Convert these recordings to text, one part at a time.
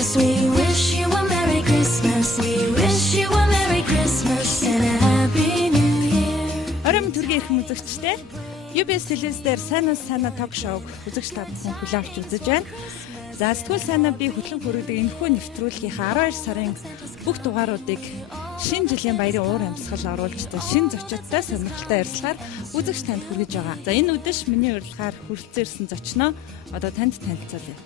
Christmas. We wish you a Merry Christmas. We wish you a Merry Christmas and a Happy New Year. Оройн төргийн их үзэгчтэй UBS телевиз дээр сайн ток шоуг үзэгч та бүхэн хүлээн авч үзэж байна. За сэтгүүл сайнаа би хөтлөн хүргэдэг энэхүү нэвтрүүлгийнхаа 12 сарын бүх дугааруудыг шинэ жилийн баярын уур амьсгал оруулж шинэ зочдтой сонирхолтой ярилцлагаар үзэгч танд хүргэж байгаа. За энэ үдэш миний урилгаар хүрэлцэн ирсэн зочноо одоо танд танилцуулъя.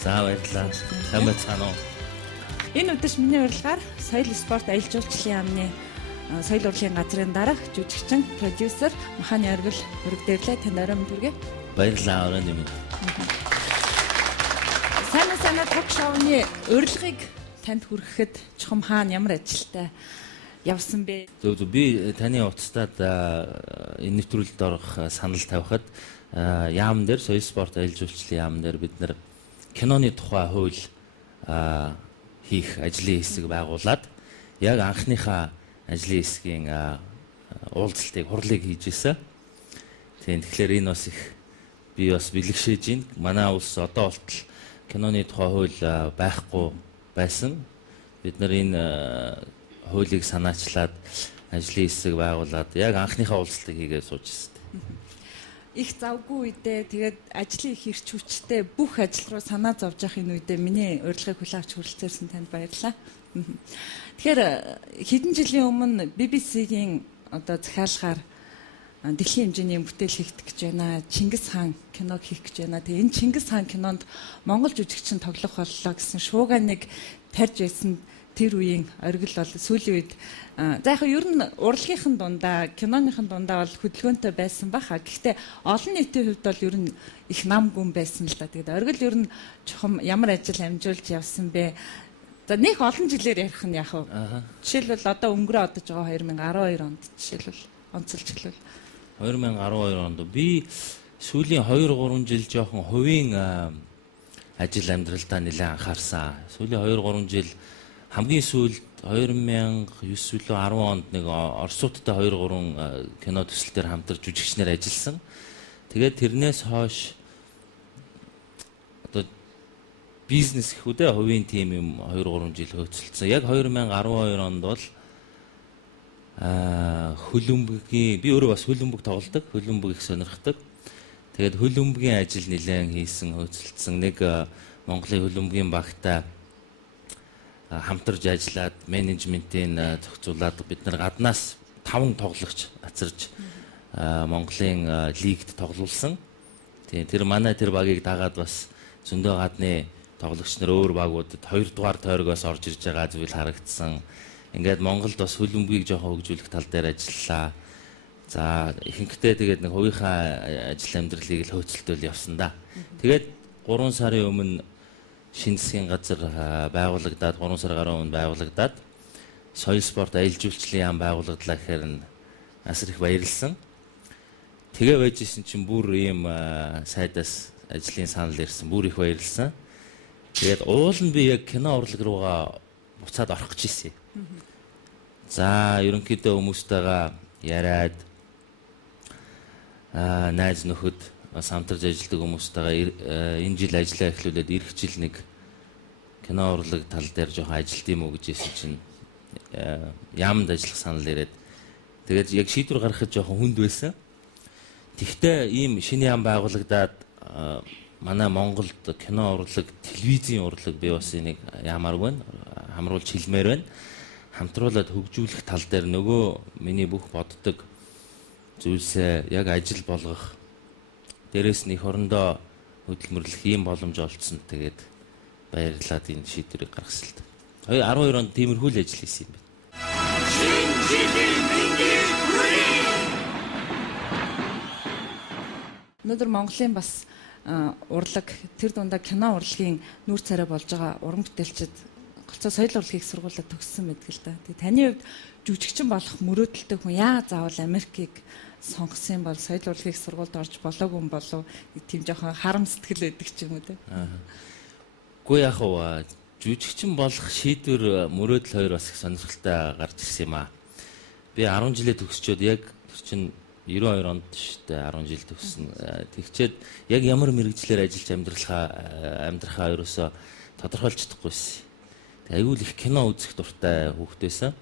За баярлалаа. Сайн байцгаана уу? Энэ үдэш миний урилгаар соёл спорт аялал жуулчлалын яамны соёл урлагийн газрын дарга жүжигчин, продюсер Маханы Оргил өргөдөрлөө танд оройн төргий. Баярлалаа оройн юм. Сайн ток шоуны урилгыг танд хүргэхэд чухам хаана ямар ажилтай явсан бэ? Зөв би таны утастад энэ нэвтрүүлэлд орох санал тавихад яам дээр соёл спорт аялал жуулчлалын яам дээр бид нэр киноны тухай хууль хийх ажлын хэсэг байгуулад яг анхныхаа ажлын хэсгийн уулзалтыг хурлыг хийж ирсэн. Тэгэхээр энэ бас их би бас бэлгшээж байна. Манай улс одоо болтол киноны тухай хууль байхгүй байсан. Бид нар энэ хуулийг санаачлаад ажлын хэсэг байгуулад яг анхныхаа уулзалтыг хийгээд сууж ирсэн. Их завгүй үедээ тэгээд ажлын их эрч хүчтэй бүх ажил руу санаа зовж явах энэ үедээ миний урилгыг хүлээн авч хүрэлцээрсэн танд баярлалаа. Тэгэхээр хэдэн жилийн өмнө BBC-ийн одоо захиалгаар дэлхийн хэмжээний бүтээл хийгдэх гэж байна. Чингис хаан киног хийх гэж байна. Тэгээ энэ Чингис хаан кинонд монгол жүжигчин тоглох боллоо гэсэн шууганыг тарьж байсан тэр үеийн оргил бол сүүлийн үед за яг ер нь урлагийнхан дундаа киноныхан дундаа бол хөдөлгөөнтэй байсан баха. Гэхдээ олон нийтийн хувьд бол ер нь их нам гүн байсан л да. Тэгээд оргил ер нь чухам ямар ажил амжуулж явсан бэ? За нэг олон жилээр ярих нь яг. Жишээлбэл одоо өнгөрөө одож байгаа 2012 онд жишээлбэл онцолж хэлвэл 2012 онд би сүүлийн 2-3 жил жоохон хувийн ажил амьдралдаа нэлээд анхаарсан. Сүүлийн 2-3 жил хамгийн сүүлд 2009 үлээ 10 онд нэг Оросуудтай 2-3 кино төсөл дээр хамтарч жүжигчнээр ажилласан. Тэгээд тэрнээс хойш одоо бизнес гэх үдэ хувийн тим юм 2-3 жил хөөцөлдсөн. Яг 2012 онд бол хөлбөмбөгийн би өөрөө бас хөлбөмбөг тоглодог, хөлбөмбөг их сонирхдаг. Тэгээд хөлбөмбөгийн ажил нэлээд хийсэн, хөөцөлдсөн. Нэг Монголын хөлбөмбөгийн багтай хамтарч ажиллаад менежментийн зохицуулаад бид нар гаднаас 5 тоглогч ацарж Монголын лигт тоглуулсан. Тэр манай тэр багийг дагаад бас зөндөө гадны тоглогч нар өөр багуудад 2 дугаар тойрогоос орж ирж байгаа зүйл харагдсан. Ингээд Монголд бас хөлбөмбөгийг жоохон хөгжүүлэх тал дээр ажиллалаа. За ихэнхдээ тэгээд нэг хувийнхаа ажил амьдралыг л хөөцөлтөөл явсан да. Тэгээд 3 сарын өмнө шинэ засгийн газар байгуулагдаад 3 сар гаруй өмнө байгуулагдаад соёл спорт аялал жуулчлалын яам байгуулагдлаа гэхээр асар их баярлсан. Тэгээ байжсэн чинь бүр ийм сайдаас ажлын санал ирсэн. Бүр их баярлсан. Тэгээд уул нь би яг кино урлаг руугаа буцаад орох гэж ирсэн. За ерөнхийдөө хүмүүстэйгээ яриад найз нөхөд бас хамтарч ажилладаг хүмүүстэйгээ энэ жил ажиллаа эхлүүлээд эх жил нэг кино урлаг тал дээр жоохон ажилт юм уу гэж хэлсэн чинь яамд ажиллах санал ирээд тэгээд яг шийдвэр гаргахад жоохон хүнд байсан. Тэгвэл ийм шинэ яам байгуулагдаад манай Монголд кино урлаг, телевизийн урлаг би бас энийг яамааргүй байна. Хамруулж хэлмээр байна. Хамтруулаад хөгжүүлэх тал дээр нөгөө миний бүх боддог зүйлсээ яг ажил болгох дээрээс нь их орондоо хөдөлмөрлөх ийм боломж олцсон. Тэгээд баярлалаад энэ шийдвэрийг гаргасан л да. 12 онд тиймэрхүү л ажил хийсэн юм байна. Өнөөдөр Монголын бас урлаг тэр дундаа кино урлагийн нүүр царай болж байгаа уран бүтээлчид голцоо соёл урлагийн сургуулиуд төгссөн байдаг л да. Тэгээ таны хувьд жүжигчин болох мөрөөдөлтэй хүн яагаад заавал Америкийг сонгосон бол соёл урлагийн сургуульд орж болоогүй юм болов тийм жоохон харам сэтгэл байдаг ч юм уу те. Үгүй яг уу жүжигчин болох шийдвэр мөрөөдөл хоёр бас их сонирхолтой гарч ирсэн юм аа. Би 10 жилээ төгсчөөд яг тэр чинь 92 онд шүү дээ 10 жил төгссөн. Тэгчээд яг ямар мэрэгчлэр ажиллаж амьдрахаа ерөөсө тодорхойлж чадахгүйсэн. Тэг аюул их кино үзэх дуртай хүүхэд байсан.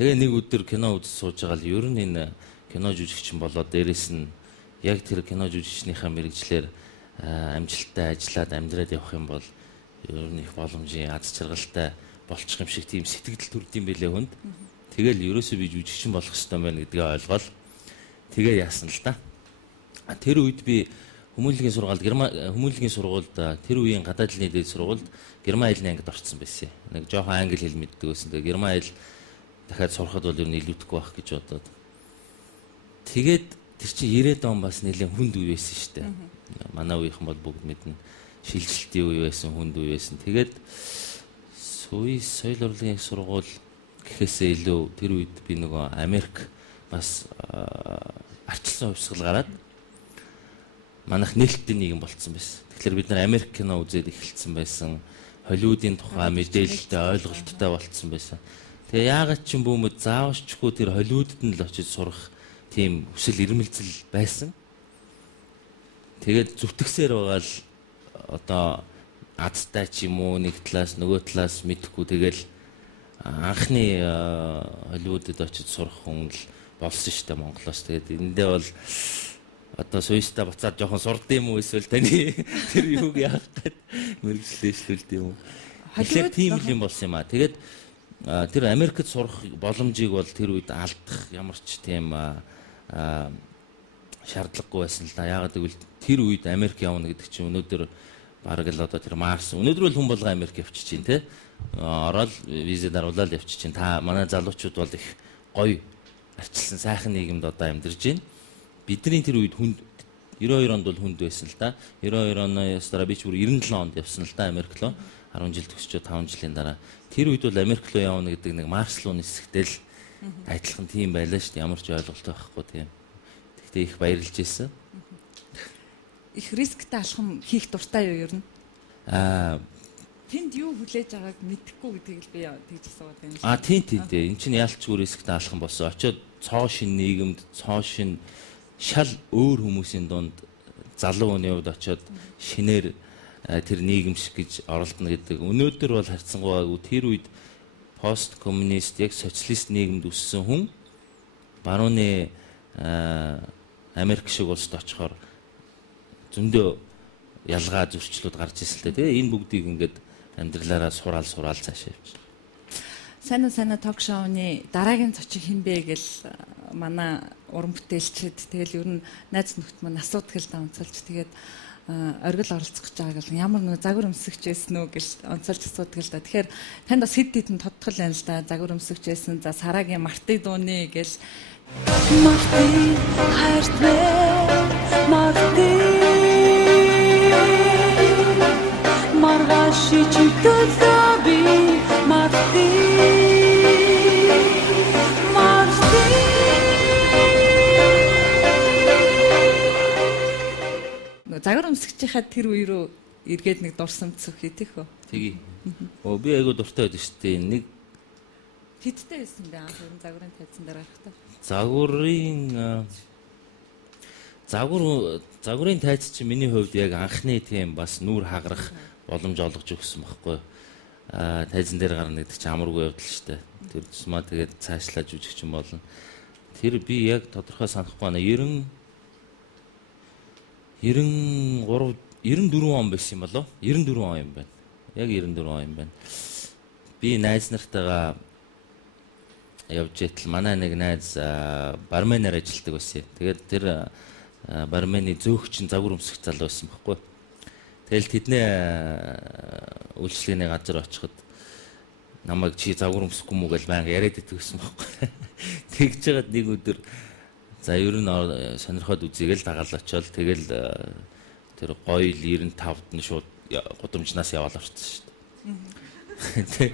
Тэгээ нэг өдөр кино үзэж сууж байгаа л ер нь энэ кино жүжигчин болоод дээрэс нь яг тэр кино жүжигчнийхээ мэрэгчлэр амжилттай ажиллаад амьдраад явах юм бол ер нь их боломжийн аз жаргалтай болчих юм шиг тийм сэтгэл төрдөм байлээ хүнд. Тэгэл ерөөсөө би жүжигчин болох хэрэгтэй байна гэдгээ ойлгоод тэгээ яасан л да. Тэр үед би хүмүүнлэгийн сургуульд тэр үеийн гадаад хэлний дээд сургуульд герман хэлний ангид орсон байсан. Нэг жоохон англи хэл мэддэг байсан. Тэгээ герман хэл дахиад сурахад бол ер нь илүүдэхгүй байх гэж бодоод. Тэгээд тэр чинь 90-ад он бас нэлээд хүнд үе байсан шүү дээ. Манай үеийнхэн бол бүгд мэднэ. Шилжилтийн үе байсан, хүнд үе байсан. Тэгээд соёл урлагийн сургууль гэхээсээ илүү тэр үед би нөгөө Америк бас арчилсан хувьсгал гараад манайх нээлттэй нийгэм болцсон байсан. Тэгэхээр бид нар Америк кино үзээд эхэлсэн байсан. Холливуудын тухай мэдээлэлтэй ойлголттой болцсон байсан. Тэгээ яагаад ч юм бүүмэд заавчгүй тэр Холливуудд нь л очиж сурах тийм хүсэл эрмэлзэл байсан. Тэгээд зүтгэсээр байгаа л одоо азтай ч юм уу нэг талаас нөгөө талаас мэдэхгүй тэгэл анхны Холливуудд очиж сурах хүн л болсон шүү дээ Монголоос. Тэгээд эндээ бол одоо Суйста буцаад жоохон сурд юм уу эсвэл таны тэр юуг яах гээд мэрэгчлээшлүүлд юм уу? Тэгэхээр тийм л юм болсон юм аа. Тэгээд тэр Америкт сурах боломжийг бол тэр үед алдах ямар ч тийм шаардлагагүй байсан л да. Яагаад гэвэл тэр үед Америк явна гэдэг чинь өнөөдөр бараг л одоо тэр Марс өнөөдөр бол хүн болго Америк явчих чинь те. Ороод виза даруулаад явчих чинь та манай залуучууд бол их гоё арчилсан сайхан нийгэмд одоо амьдарч байна. Бидний тэр үед хүнд 92 онд бол хүнд байсан л да. 92 оноос дараа би ч бүр 97 онд явсан л да Америк руу. 10 жил төгсчөө 5 жилийн дараа. Тэр үед бол Америк руу явна гэдэг нэг Марс руу нисэхтэл адилхан тийм байлаа шүү дээ. Ямар ч ойлголттой байхгүй тийм. Тэгтээ их баярлж байсан. Их рисктэй алхам хийх дуртай юу ер нь? Тэнд юу хүлээж байгааг мэдэхгүй гэдгийг л би тэгж асууад байна. Тийм. Энд чинь яалтчгүй рисктэй алхам болсон. Очоод цоо шин нийгэмд, цоо шин шал өөр хүмүүсийн дунд залуу хүний хувьд очоод шинээр тэр нийгэм шиг гэж оролдоно гэдэг. Өнөөдөр бол харьцангуйгаагүй тэр үед пост коммунист яг социалист нийгэмд өссөн хүн барууны Америк шиг улсад очихоор зөндөө ялгаа зөрчлүүд гарч ирсэн л дээ. Энэ бүгдийг ингээд амьдралаараа сураал цаашаа явчих. Сайн ток шоуны дараагийн зочин хэн бэ гэл манай уран бүтээлчид тэгэл ер нь найз нөхд маань асуудаг л да онцолж тэгээд оргил оролцох гэж байгаа гэл ямар нэг загвар өмсөгч байсан үү гэл онцолж асуудаг л да. Тэгэхээр танд бас хэд хэдэн тодтол байна л да. Загвар өмсөгч байсан. За Сарагийн Марти дууны гэл Marti хайртай Marti маргааш чигтэлээ би Marti загвар өмсөгчийнхаа тэр үе рүү эргээд нэг дурсамж сөхий тийх үү? Тэгье. Би айгу дуртай байдаг шүү дээ. Нэг хиттэй байсан бэ анх ер нь загварын тайзан дээр гарахтаа. Загварын тайз чинь миний хувьд яг анхны тийм бас нүүр хагарах боломж олгож өгсөн байхгүй. Тайзан дээр гарна гэдэг чинь амаргүй явдал шүү дээ. Тэр тусмаа тэгээд цаашлаад жүжигчин болно. Тэр би яг тодорхой санахгүй байна. 94 он байсан юм болов? 94 он юм байна. Яг 94 он юм байна. Би найз нартайгаа явж итэл манай нэг найз барменаар ажилладаг байсан. Тэгээд тэр бармений зөөгч загвар өмсөх залуу байсан байхгүй. Тэгэл тэдний үйлчлэгийн газар очиход намайг чи загвар өмсөхгүй мүү гэж байнга яриад идэгсэн байхгүй. Тэгж жагаад нэг өдөр за ер нь сонирхоод үзье гэл дагаал очоод тэгэл тэр гоё 95-д нь шууд гудамжнаас яваал орсон шүү дээ.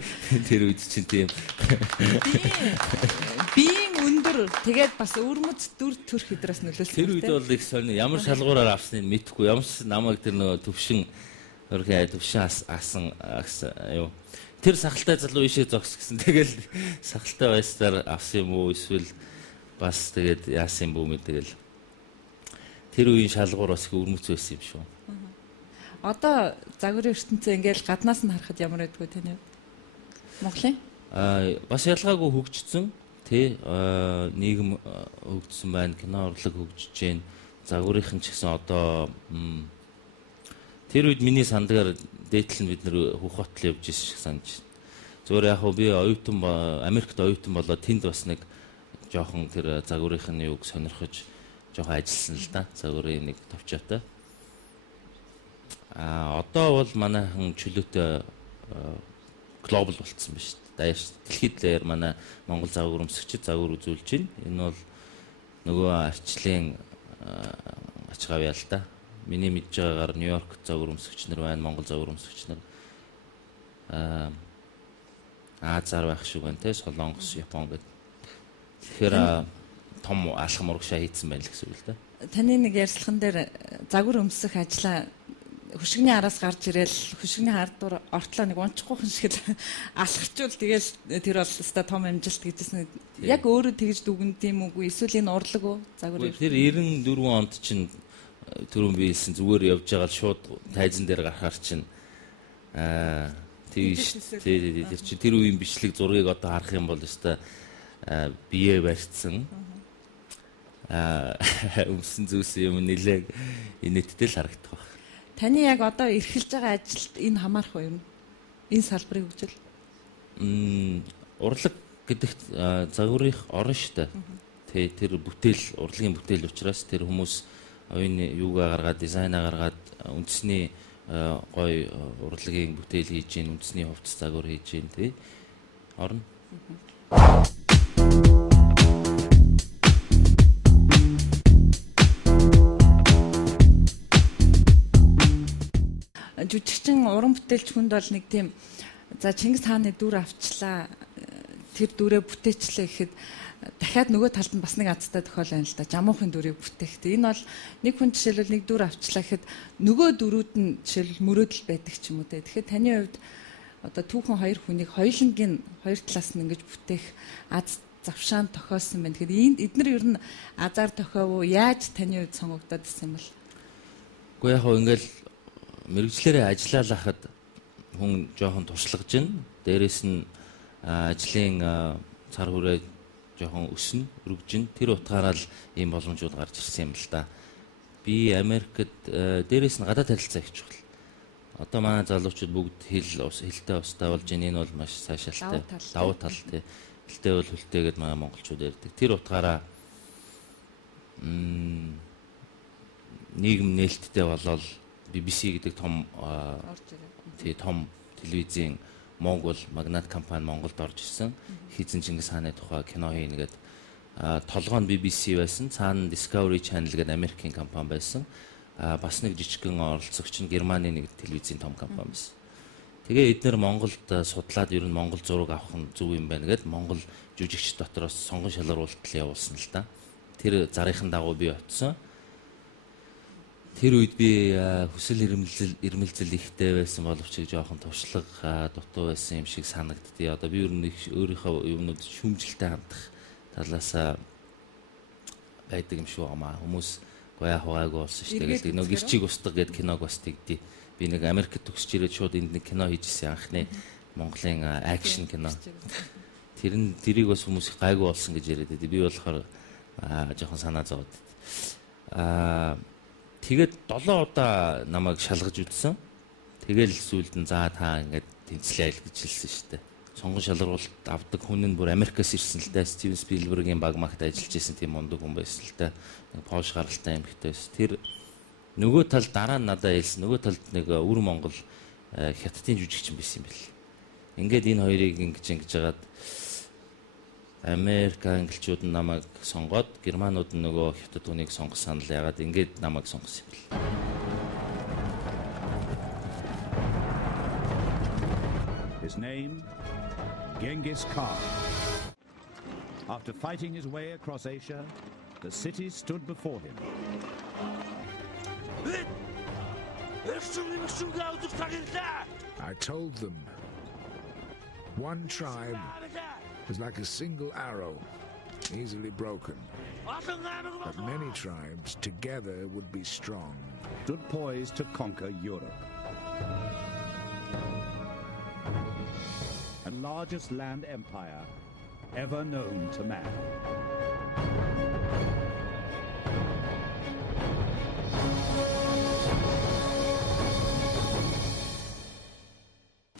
Тэр үед чинь тийм биеийн өндөр тэгээд бас өвөрмөц дүр төрх хидраас нөлөөлсөн. Тэр үед бол их сони ямар шалгуураар авсныг мэдэхгүй. Ямар ч намайг тэр нөгөө төвшин асан юу. Тэр сахалтай залуу ийшээ зогс гэсэн. Тэгэл сахалтай байсаар авсан юм уу эсвэл бас тэгээд яасан юм бүү мэд тэгэл. Тэр үеийн шалгуур бас их өвөрмөц байсан юм шүү. Одоо загварын ертөнцөө ингээл гаднаас нь харахад ямар байдгүй тань юу? Монголын? Бас ялгаагүй хөгжсөн. Тэ нийгэм хөгжсөн байна, кино урлаг хөгжиж байна. Загварынхан ч гэсэн одоо тэр үед миний сандгаар дээдлэн бид нэр Хөх хотл явж ирсэн шиг санаж байна. Зүгээр яг би оюутан Америкт оюутан болоод тэнд бас нэг жоохон тэр загварынхан юуг сонирхож жоохон ажилласан л да. Загварын нэг товчоотой. Одоо бол манайхан чөлөөтэй глобал болцсон ба шүү дээ. Дэлхийд даяар манай Монгол загвар өмсөгчд загвар үзүүлж байна. Энэ бол нөгөө арчлын ачаав ял та. Миний мэдж байгаагаар Нью-Йорк загвар өмсөгч нар байна, Монгол загвар өмсөгч нар Азар байх шиг байна те, Солонгос, Япон гэдэг. Тэгэхээр том алхам урагшаа хийцэн байна л гэсэн үг л да. Таны нэг ярьслахын дээр загвар өмсөх ажлаа хөшигний араас гарч ирэл хөшигний хардуур ортлоо нэг унчихгүйхэн шиг алхачвал тэгэл тэр бол өстой том амжилт гэжсэн. Яг өөрөө тэгж дүгэн тийм үгүй эсвэл энэ урлаг уу загвар? Тэр 94 онд чинь түрүүн биелсэн зүгээр явж байгаа л шууд тайзан дээр гарахаар чинь тийш тэр үеийн бичлэг зургийг одоо харах юм бол өстой бие барьцсан өмсөн зүйлс юм нэлээд инээдтэй л харагдах байна. Таны яг одоо эрхэлж байгаа ажилд энэ хамаарах уу юм? Энэ салбарын хөгжил? Урлаг гэдэгт загварынх орно штэ. Тэр бүтээл, урлагийн бүтээл учраас тэр хүмүүс оюуны юугаа гаргаад, дизайнаа гаргаад үндэсний гой урлагийн бүтээл хийж гин, үндэсний хувцас загвар хийж гин тий. Орно. Жүжигчин уран бүтээлч хүнд бол нэг тийм за Чингис хааны дүр авчлаа тэр дүрээ бүтээчлээ гэхэд дахиад нөгөө талд нь бас нэг азтай тохиол байна л да. Жамуухын дүрийг бүтээхдээ энэ бол нэг хүн жишээлбэл нэг дүр авчлаа гэхэд нөгөө дүрүүд нь жишээлбэл мөрөөдөл байдаг ч юм уу те. Тэгэхээр таны хувьд одоо түүхэн хоёр хүнийг хоёулангийн хоёр талаас нь ингэж бүтээх аз завшаан тохиолсон байна. Тэгэхээр эдгээр ер нь азар тохиов уу яаж таны хувьд сонгогдоод ирсэн юм бол? Уу яг хөө ингээл мэргэжлэрээ ажиллаалахад хүн жоохон туршлагаж байна. Дээрээс нь ажлын цар хүрээ жоохон өснө, өргөжин. Тэр утгаараа л ийм боломжууд гарч ирсэн юм л да. Би Америкт дээрээс нь гадаад харилцаа их чухал. Одоо манай залуучууд бүгд хэлтэй устай болж байна. Энэ бол маш сайшаалтай. Давуу тал тий. Хэлтэй бол хөлтэйгээд манай монголчууд ярьдаг. Тэр утгаараа нийгэм нээлттэй болол BBC гэдэг том телевизийн Монгол магнат компани Монголд орж ирсэн. Хизэн Чингис хааны тухай кино хийнэ гэдэг толгой нь BBC байсан. Цаана Discovery Channel гэдэг Америкийн компани байсан. Бас нэг жижигхэн оролцогч нь Германы нэг телевизийн том компани байсан. Тэгээ эдгээр Монголд судлаад ер нь Монгол зураг авах нь зөв юм байна гэдээ Монгол жүжигч дотроос сонгон шалгаруулалт явуулсан л да. Тэр зарынхан дагуу би очсон. Тэр үед би хүсэл эрмэлзэл ихтэй байсан боловч жоохон туршлага дутуу байсан юм шиг санагддээ. Одоо би өөрийнхөө юмнууд шүмжлэлтэй хандах талаас байдаг юм шүү амаа. Хүмүүс гоя хаваагүй болсон шүү дээ. Нөгөө гэрчиг устгах гэдэг киног бас тэгдээ. Би нэг Америкт төгсч ирээд шууд энд нэг кино хийжсэн анхны Монголын акшн кино. Тэрийг бас хүмүүс гайгүй болсон гэж яриад байдаг. Би болохоор жоохон санаа зовоод. Тэгээд 7 удаа намайг шалгаж үзсэн. Тэгэл сүүлд нь за та ингээд тэнцлээ айл гэж хэлсэн шүү дээ. Сонгон шалгаруулалт авдаг хүн нь бүр Америкаас ирсэн л дээ. Стивен Спилбергийн багмагт ажиллаж исэн тийм мундаг хүн байсан л дээ. Полш гаралтай эмэгтэй байсан. Тэр нөгөө тал дараа нь надад хэлсэн. Нөгөө талд нэг өвөр Монгол хятадын жүжигчин байсан юм бэл. Ингээд энэ хоёрыг ингэж жагаад Америк англичууд нь намайг сонгоод германууд нь нөгөө хятад хүнийг сонгосон л ягаад ингээд намайг сонгосон юм бэл. His name, Genghis Khan. After fighting his way across Asia, the city stood before him. I told them one tribe was like a single arrow, easily broken. But many tribes together would be strong. Stood poised to conquer Europe. The largest land empire ever known to man.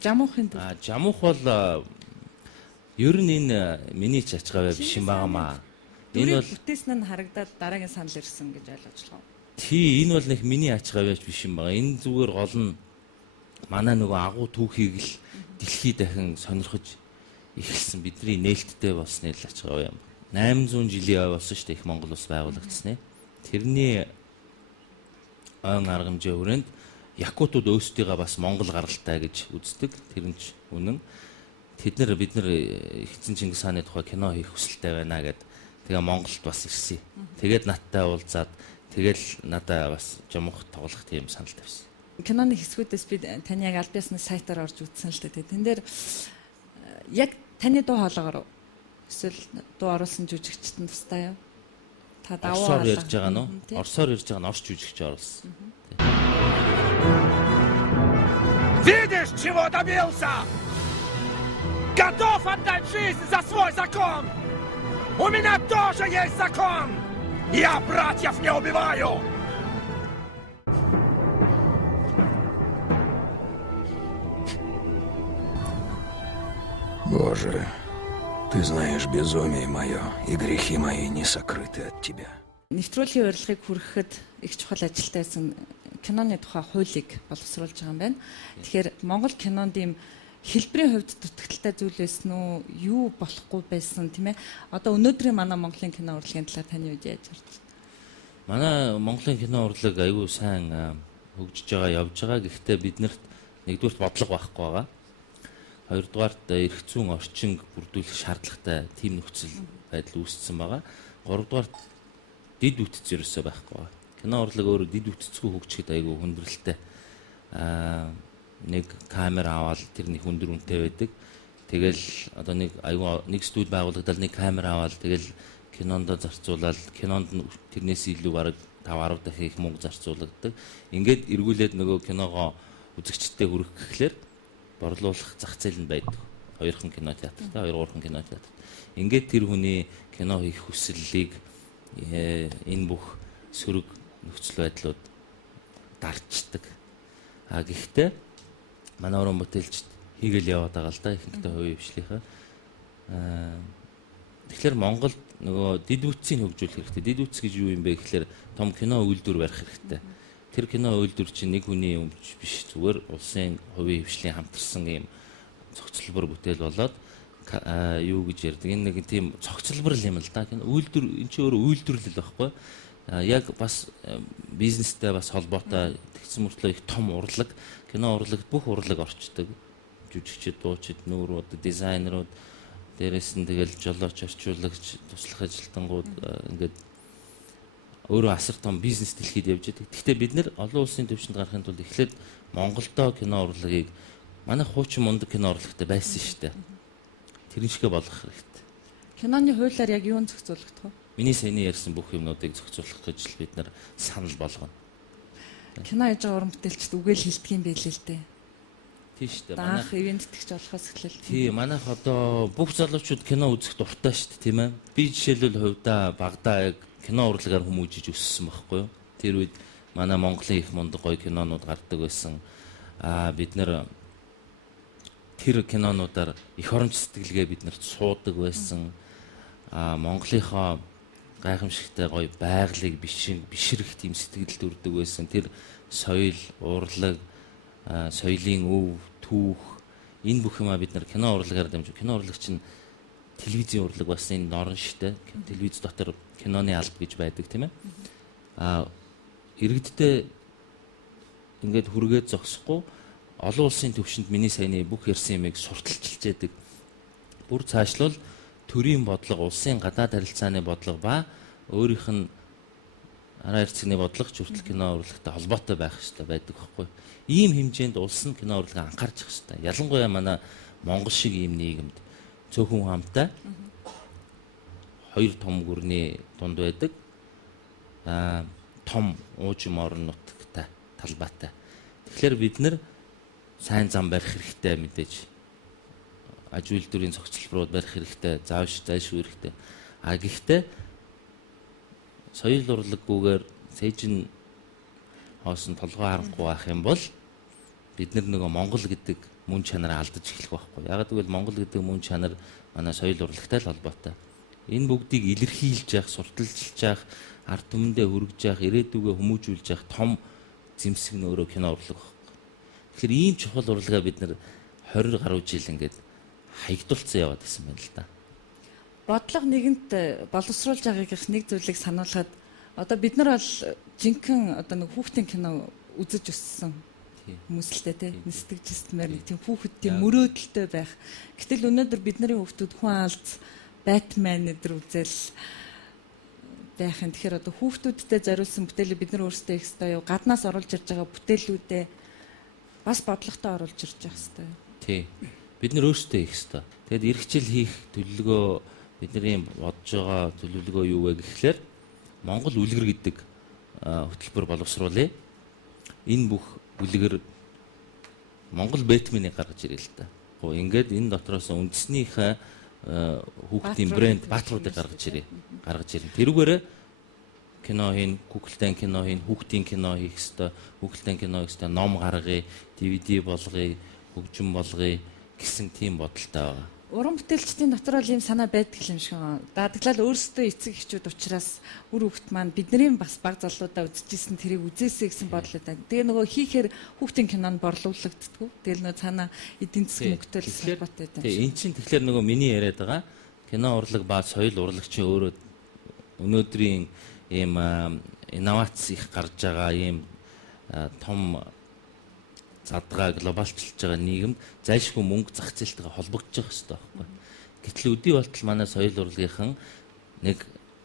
Жамуухийн жамуух бол ер нь энэ миний ч ачгаа биш юм байнамаа. Энэ бол бүтээсэн нь харагдаад дараагийн санал ирсэн гэж ойлгож байгаа. энэ бол нэг миний ачгаа биш юм байгаа. Энэ зүгээр гол нь манай нөгөө агуу түүхийг л дэлхий дахин сонирхож эхэлсэн бидний нээлттэй болсны л ачгаа юм. 800 жилийн болсон шүү дээ их Монгол улс байгуулагдсан. Тэрний ойн арга хэмжээ хүрээнд якутууд өөрсдийгөө бас Монгол гаралтай гэж үздэг. Тэр нь ч үнэн. Бид нар Эцэн Чингис хааны тухай кино хийх хүсэлтэй байна гэд тэгээ Монголд бас ирсэн. Тэгээд надтай уулзаад тэгэл надаа бас жамуух тоглох тийм санал тавьсан. Киноны хэсгүүдээс би таны яг аль биесны сайтаар орж үзсэн л дээ. Тэн дээр яг таны дуу хоолойгоор эсвэл дуу оруулсан жүжигчд нь тустай юу? Та даваа орсоор ярьж байгаа нь уу? Орсоор ярьж байгаа нь орч жүжигч оруулсан. Видишь, чего добился? Готов отдать жизнь за свой закон! У меня тоже есть закон! Я братьев не убиваю! Боже, ты знаешь безумие мое, и грехи мои не сокрыты от тебя. Нэвтрүүлгийн урилгыг хүрэхэд их чухал ажилтай байсан киноны тухай хуулийг боловсруулж байгаа юм байна. Тэгэхээр Монгол кинонд ийм хэлбэрийн хувьд дутагдaltaй зүйл байсан уу? Юу болохгүй байсан тийм ээ? Одоо өнөөдрийн манай Монголын кино урлагийн талаар таны үед яаж харж байна? Манай Монголын кино урлаг аюу сайн хөгжиж байгаа, явж байгаа. Гэхдээ биднэрт нэгдүгürt бодлого байхгүй байгаа. Хоёрдугаарт эрх зүйн орчин бүрдүүлэх шаардлагатай тийм нөхцөл байдал үүссэн байгаа. Гуравдугаарт дид үтц ерөөсөө байхгүй байгаа. Кино урлаг өөрөө дид үтцгүй хөгжихэд аюу хүндрэлтэй. Нэг камер аваад тэрний хүндэр үнэтэй байдаг. Тэгэл одоо нэг студи байгуулагдал нэг камер аваад тэгэл кинонд зарцуулаад кинонд тэрнээс илүү бараг 5-10 дахин их мөнгө зарцуулагддаг. Ингээд эргүүлээд нөгөө киногоо үзэгчдэд хүргэх гэхлээр борлуулах зах зээл нь байдаг. 2 кино театртай, 2-3 кино театр. Ингээд тэр хүний кино хийх хүслийг энэ бүх сөрөг нөхцөл байдлууд дарчдаг. Гэхдээ манай уран бүтээлчд хийгээл яваад байгаа л да ихэнхдээ хувийн хвшлийнхаа. Тэгэхээр Монголд нөгөө дид үтцийг хөгжүүлэх хэрэгтэй. Дид үтц гэж юу юм бэ гэхээр том кино үйлдвэр барих хэрэгтэй. Тэр кино үйлдвэр чинь нэг хүний өмч биш зүгээр улсын хувийн хвшлийн хамтарсан ийм цогцлбор бүтээл болоод юу гэж ярьдаг. Энэ нэг тийм цогцлбор юм л да. Үйлдвэр энэ чинь өөрөө үйлдвэрлэл байхгүй. Яг бас бизнестэй бас холбоотой тэгсэн мөртлөө их том урлаг, кино урлагт бүх урлаг орчдөг. Жүжигчид, дуучид, нүүрүүд, дизайнерууд, дээрээс нь тэгэл жолооч, орчуулагч, туслах ажилтнууд ингээд өөрөө асар том бизнес дэлхийд явж байгаа. Гэхдээ бид нэр олон улсын төвшөнд гарахын тулд эхлээд Монголдоо кино урлагийг манай хуучин мундаг кино урлагтай байсан шүү дээ. Тэр шиг болгох хэрэгтэй. Киноны хуулиар яг юунд зохицуулагдах вэ? Миний саяны ярьсан бүх юмнуудыг зохицуулах гэж бид нар санал болгоно. Кино хийж байгаа уран бүтээлчд үгээл хэлдэг юм байл л дээ. Тийм шүү дээ. Манайх ивент итгэж болохоос эхлээл. Тийм, манайх одоо бүх залуучууд кино үзэх дуртай шүү дээ, тийм ээ. Би жишээлбэл хувьдаа багадаа яг кино урлагаар хүмүүжиж өссөн байхгүй юу? Тэр үед манай Монголын их мундаг гоё кинонууд гардаг байсан. Бид нэр тэр кинонуудаар эх оронч сэтгэлгээ биднэрт суудаг байсан. Монголынхоо гайхамшигтай гоё байгалыг бишрэх тийм сэтгэлд өрдөг байсан. Тэр соёл, урлаг, соёлын өв, түүх энэ бүх юмаа бид нар кино урлагаар дамжуулж, кино урлаг чинь телевизийн урлаг бас энэ норн штэй. Телевиз дотор киноны алба гэж байдаг тийм ээ. Иргэддээ ингээд хүргээд зогсохгүй олон улсын төвшөнд миний саяны бүх ярьсан юмыг сурталчилж яадаг. Бүр цаашлал төрийн бодлого, улсын гадаад харилцааны бодлого ба өөрийнх нь араа эрцгийн бодлого хүртэл кино урлагтай холбоотой байх хэрэгтэй байдаг байхгүй. Ийм хэмжээнд улс нь кино урлагаа анхаарч явах хэрэгтэй. Ялангуяа манай Монгол шиг ийм нийгэмд цөөхөн хамтаа хоёр том гүрний дунд байдаг. Том уужим орон нутагтай талбайтай. Тэгэхээр бид нар сайн зам барих хэрэгтэй мэдээж. Аж үйлдвэрийн зохицолборууд барих хэрэгтэй, зайлшгүй хэрэгтэй. Гэхдээ соёл урлаггүйгээр цэежин хоосон толгой харахгүй байх юм бол бид нөгөө Монгол гэдэг мөн чанараа алдаж эхлэх байхгүй. Яг гэвэл Монгол гэдэг мөн чанар манай соёл урлагтай л холбоотой. Энэ бүгдийг илэрхийлж явах, сурталчилж явах, ард түмэндээ хүргэж явах, ирээдүгөө хүмүүжүүлж явах том зэмсэг нөөрөө кино урлаг байхгүй. Тэгэхээр ийм чухал урлагаа бид нар 20 гаруй жил ингээд хаягдуулсан яваад гэсэн байна л да. Бодлого нэгэнт боловсруулж байгаагийнх нэг зүйлийг сануулхад одоо бид нар бол жинхэнэ одоо нэг хүүхдийн кино үзэж өссөн хүмүүс л дээ тийм сэтгэжсмээр нэг тийм хүүхдийн мөрөөдөлтэй байх. Гэтэл өнөөдөр бидний хүүхдүүд хүн алз Batman эдэр үзэл байх юм. Тэгэхээр одоо хүүхдүүдтэй зориулсан бүтээлийг бид нар өөрсдөө их хэвээр гаднаас оруулж ирж байгаа бүтээлүүдээ бас бодлоготой оруулж ирж явах хэвээр. Тий. Бид нар өөрсдөө их хэвээр. Тэгэд эх жил хийх төлөвлөгөө бидний бодож байгаа төлөвлөгөө юу вэ гэхлээр Монгол үлгэр гэдэг хөтөлбөр боловсруулъя. Энэ бүх үлгэр Монгол Бэтменийг гаргаж ирээ л да. Ингээд энэ дотроос үндэснийхээ хүүхдийн брэнд баатруудыг гаргаж ирээ. Тэрүүгээр кино хийн, Google-тэй кино хийн, хүүхдийн кино хийх хэвээр, Google-тэй кино хийх хэвээр, ном гаргая, DVD болгоё, хөгжим болгоё гэсэн тийм бодолтой байгаа. Уран бүтээлчдийн дотор бол ийм санаа байдаг юм шиг байна. Даадаглал өөрсдөө эцэг эхчүүд учраас үр хүүхэд маань бидний бас баг залуудаа үзчихсэн тэрийг үзээсэй гэсэн бодлоо байна. Тэгээ нөгөө хийхээр хүүхдийн кинонд борлуулагддаггүй. Тэгэл нөгөө цаана эдийн засгийн мөнгөтэй холбоотой байдаг. Тэгээ эн чинь тэгэхээр нөгөө миний яриад байгаа кино урлаг ба соёл урлагчийн өөрөө өнөөдрийн ийм инновац их гарч байгаа ийм том задгаа глобалчлж байгаа нийгэмд зайлшгүй мөнгө зах зээлтэйгээ холбогдож байгаа хэрэгтэй байхгүй. Гэтэл өдий болтол манай соёл урлагийнхан нэг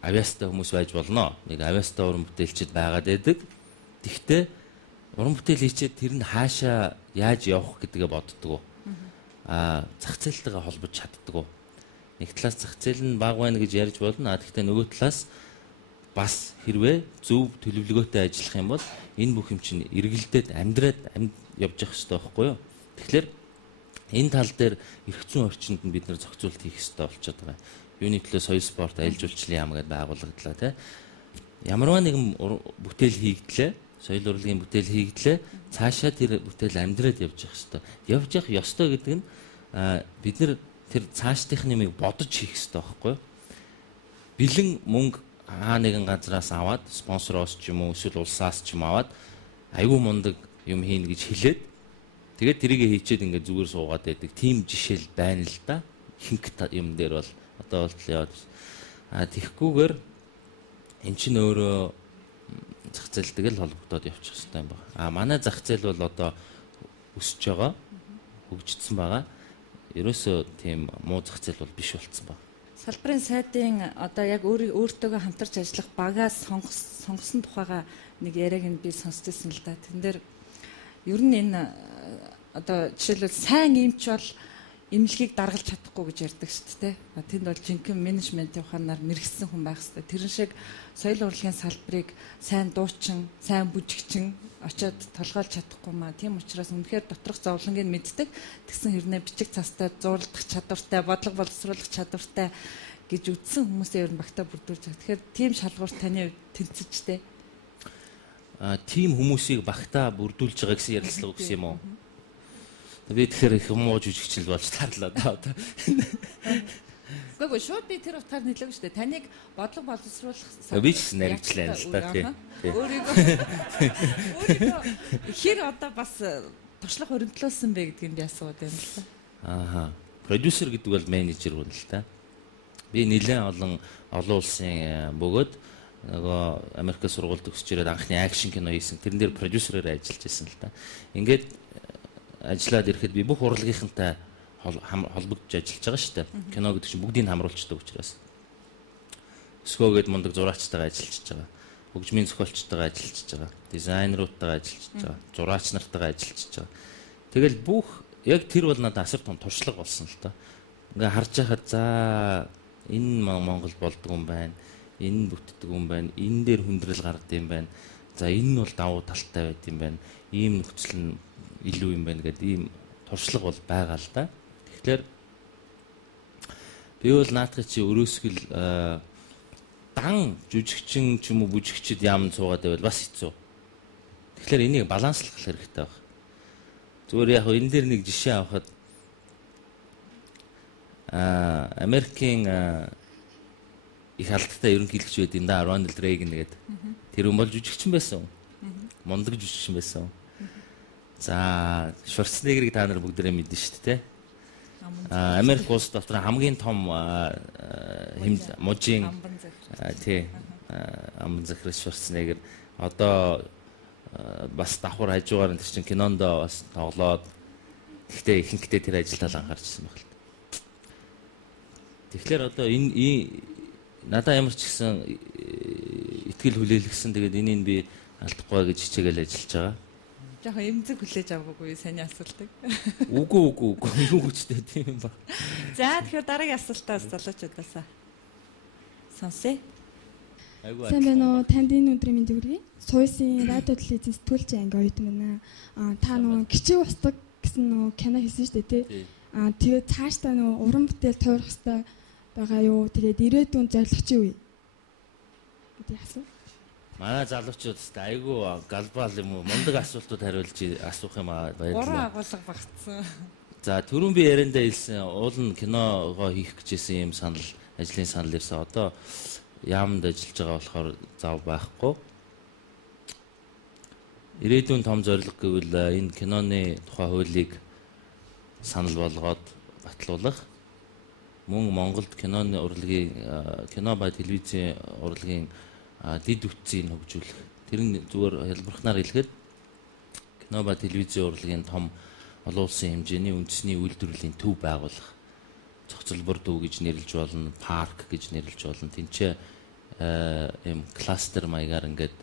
авиастай хүмүүс байж болно. Нэг авиастай уран бүтээлчд байгаад байдаг. Тэгвэл уран бүтээл хийчээд тэр нь хаашаа яаж явах гэдгээ боддгоо. Зах зээлтэйгээ холбож чаддгоо. Нэг талаас зах зээл нь бага байна гэж ярьж болно. Тэгвэл нөгөө талаас бас хэрвээ зөв төлөвлөгөөтэй ажиллах юм бол энэ бүх юм чинь эргэлдээд амьдраад явж явах хэрэгтэй байхгүй юу? Тэгэхээр энэ тал дээр эрх зүйн орчинд нь бид нэр зохицуулт хийх хэрэгтэй болчиход байгаа. Юуны төлөө соёл спорт аялал жуулчлалын яам гэдээ байгууллагдлаа тий. Ямарваа нэгэн бүтээл хийгдлээ, соёл урлагийн бүтээл хийгдлээ, цаашаа тэр бүтээл амьдраад явж явах хэрэгтэй. Явж явах ёстой гэдэг нь бид нэр тэр цаашдынх нь юмыг бодож хийх хэрэгтэй байхгүй юу? Бэлэн мөнгө нэгэн газраас аваад спонсороос ч юм уу эсвэл улсаас ч юм аваад айгүй мундаг юм хийн гэж хэлээд тэгээд тэрийгэ хийчээд ингээд зүгээр суугаад байдаг. Тим жишээл байна л да. Хинк юм дээр бол одоо бол яваад тэгхгүйгээр эн чинь өөрөө зах зээлтэйг л холбогдоод явчих хэрэгтэй юм байна. Манай зах зээл бол одоо өсөж байгаа, хөгжиж байгаа. Ерөөсөө тийм муу зах зээл бол биш болцсон байна. Салбарын сайдын одоо яг өөртөөгөө хамтарч ажиллах багаас сонгосон тухайга нэг яриаг нь би сонсч ирсэн л да. Тэн дээр ер нь энэ одоо жишээлбэл сайн эмч бол эмнэлгийг даргалж чадахгүй гэж ярьдаг шүү дээ. Тэнд бол жинхэнэ менежментийн ухаанаар мэрэгсэн хүн байх хэрэгтэй. Тэрэн шиг соёл урлагийн салбарыг сайн дуучин, сайн бүжигчин очиод толгойлж чадахгүй маа. Тийм учраас үнэхээр доторх зовлонгийг мэддэг. Тэгсэн хэрнээ бичиг цастай, зурлах чадвартай, бодлого боловсруулах чадвартай гэж үздсэн хүмүүсээ ер нь багтаа бүрдүүлж байгаа. Тэгэхээр тийм шалгуур таны хувьд тэнцэжтэй. Тийм хүмүүсийг багтаа бүрдүүлж байгаа гэсэн ярилцлага өгсөн юм уу? Би тэгэхээр их муу жүжигчл болж тарлаа да одоо. Гэхдээ шууд би тэр утгаар хэлээгүй шүү дээ. Таныг бодлого боловсруулах би ч наригчлаа л да тийм. Өөрийгөө хэр одоо бас туршлага хөрөнгөлөөсөн бэ гэдгийг би асууад байна л да. Продюсер гэдэг бол менежер хүн л да. Би нэлээд олон улсын бөгөөд нөгөө Америкт сургуульд төгсөж ирээд анхны акшн кино хийсэн. Тэрэн дээр продюсерээр ажиллаж байсан л да. Ингээд ажиллаад ирэхэд би бүх урлагийнхантай холбогдож ажиллаж байгаа шүү дээ. Кино гэдэг чинь бүгдийг хамруулцдаг учраас. Өсгөөгээд мундаг зураачтайгаа ажиллаж байгаа. Хөгжмийн зохиолчтойгоо ажиллаж байгаа. Дизайнеруудтайгаа ажиллаж байгаа. Зураач нартайгаа ажиллаж байгаа. Тэгэл бүх яг тэр бол надад асар том туршлага болсон л доо. Ингээ харж байхад за энэ Монгол болдго юм байна. Энэ бүтдэг юм байна. Энэ дээр хүндрэл гардаг юм байна. За энэ нь бол давуу талтай байд юм байна. Ийм нөхцөл нь илүү юм байна гэдэг ийм туршлага бол байгаа л да. Тэгэхээр би бол наадах чи өрөөсгөл дан жүжигчин ч юм уу бүжигчд яам цуугаад байвал бас хэцүү. Тэгэхээр энийг баланслах хэрэгтэй байна. Зүгээр яг энэ дээр нэг жишээ авахад Америкийн их алдартай ерөнхийлөгч байд юм да, Рональд Рейган гэдэг. Тэр хүн бол жүжигчин байсан. Мундаг жүжигчин байсан. За Шварценеггерийг та нар бүгдээрээ мэднэ шүү дээ. Америк улс дотор хамгийн том мужийн амбан захирал Шварценеггер одоо бас давхар хажуугаар энэ чинь кинонд бас тоглоод гэхдээ ихэнхдээ тэр ажилдаа анхаарчсан байна. Тэгэхээр одоо энэ надад ямар ч гэсэн итгэл хүлээлгсэн. Тэгээд энийг би алдахгүй гэж хичээгээл ажиллаж байгаа. Жохоо эмзэг хүлээж аваагүй саний асуултыг. Үгүй юу гэжтэй тийм юм ба. За тэгэхээр дараагийн асуултаас залуучуудаасаа сонсъё. Сайн байна уу? Танд энэ өдрийн мэндийг хүргэе. Суйсын радио телевизийн сэтгүүлч анги оюутан байна. Та нөгөө гिचиг устдаг гэсэн нөгөө кино хийсэн шүү дээ, тий. Тэгээд цаашдаа нөгөө уран бүтээл тойрох хэрэгтэй байгаа юу? Тэгээд ирээдүйн зорилго чи юу вэ? Гэдэг асуу. Манай залуучууд айгүй галбаал юм уу? Мундаг асуултууд хариулж асуух юм баярлалаа. Гурван агуулга багтсан. За түрүүн би яриандаа хэлсэн уул нь киногоо хийх гэжсэн юм санал, ажлын санал ирсэн. Одоо яамд ажиллаж байгаа болохоор зав байхгүй. Ирээдүйн том зорилго гэвэл энэ киноны тухай хуулийг санал болгоод батлуулах. Мөн Монголд киноны урлагийн кино ба телевизийн урлагийн дид үтцийг хөгжүүлэх. Тэр нь зүгээр хэлбэрхнаар хэлэхэд кино ба телевизийн урлагийн том олон улсын хэмжээний үндэсний үйлдвэрлэлийн төв байгуулах. Цогцлбор төв гэж нэрлэж болно, парк гэж нэрлэж болно. Тинчээ ийм кластер маягаар ингээд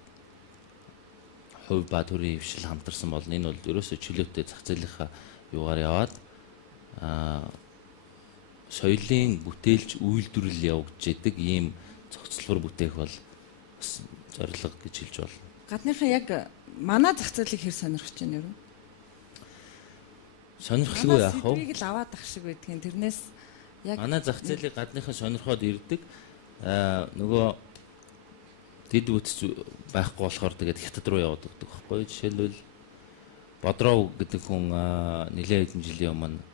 хувь ба төрийн хвшил хамтарсан болно. Энэ бол ерөөсөө чөлөөтэй зах зээлийнхаа юугаар яваад соёлын бүтээлч үйлдвэрлэл явагдаж идэг ийм цогцлбор бүтээх бол бас зорилго гэж хэлж болно. Гадныхаа яг манай зах зээлийг хэр сонирхож байна юу? Сонирхолгүй яах вэ? Сэдвийг л аваад ах шиг байдгийн. Тэрнээс яг манай зах зээлийг гадныхаа сонирхоод ирдэг. Нөгөө дид бүтц байхгүй болохоор тэгээд хятад руу яваад өгдөг байхгүй. Жишээлбэл Бодров гэдэг хүн нэлээд хэдэн жилийн өмнө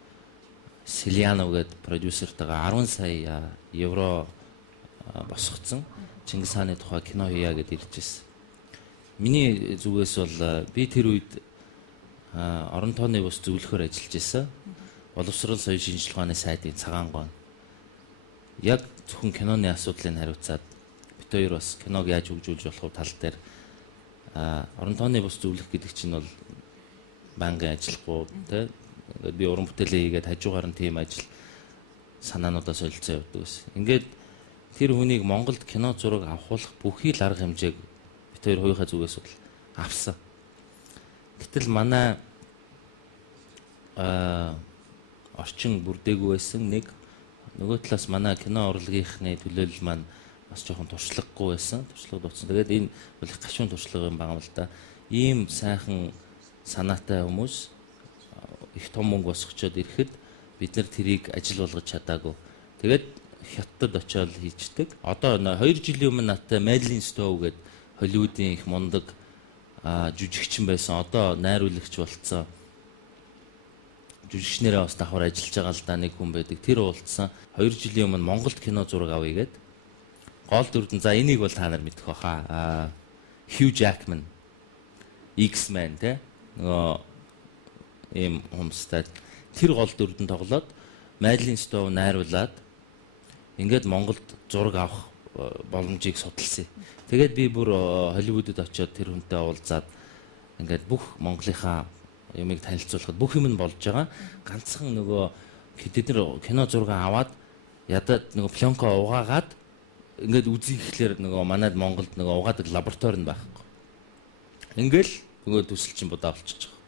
Селянов гэдэг продюсертайгаа 10 сая евро босгоцсон. Чингис хааны тухай кино хийя гэдээ иржсэн. Миний зүгээс бол би тэр үед орон тооны бус зөвлөхөр ажиллаж байсан. Боловсрол соёлын шинжилгээ ухааны сайдын цагаан гоо. Яг зөвхөн киноны асуудлыг хариуцаад бид хоёр бас киног яаж хөгжүүлж болох тал дээр орон тооны бус зөвлөх гэдэг чинь бол банкын ажиллахгүй тий. Би уран бүтээлээ хийгээд хажуугаар нь тийм ажил санаануудаа солилцоо явуулдаг байсан. Ингээд тэр хүнийг Монголд кино зураг авахулах бүхий л арга хэмжээг бид хоёр хоёрын зүгээс бол авсан. Гэтэл манай орчин бүрдээгүй байсан нэг нөгөө талаас манай кино урлагийнхны төлөөлөл маань бас жоохон туршлагагүй байсан. Туршлага дууссан. Тэгээд энэ бол их гашуун туршлага юм байна л да. Ийм сайхан санаатай хүмүүс их том мөнгө босгочоод ирэхэд бид нар тэрийг ажил болгож чадаагүй. Тэгээд хятадд очиод хийчдэг. Одоо 2 жилийн өмнө надтай Madeline Stowe гэдэг Холливуудын их мундаг жүжигчин байсан. Одоо найруулагч болцсон. Жүжигчнэрээ бас давхар ажиллаж байгаа л да нэг хүн байдаг. Тэр уулзсан 2 жилийн өмнө Монголд кино зураг авъя гэд. Гол дүрдэн за энийг бол та нар мэдэх баха. Hugh Jackman, X-Men те нөгөө ийм хүмүүстэй тэр гол дүрдэн тоглоод Madeline Stowe найруулад ингээд Монголд зураг авах боломжийг судалсан. Тэгээд би бүр Холливуудад очиод тэр хүнтэй уулзаад ингээд бүх Монголынхаа юмыг танилцуулахад бүх юм нь болж байгаа. Ганцхан нөгөө тэд нар кино зураг аваад ядаад нөгөө пленка угаагаад ингээд үзье гэхлээр нөгөө манайд Монголд нөгөө угаадаг лаборатори нь байхгүй. Ингээл нөгөө төсөл чинь будаа болчихж байгаа.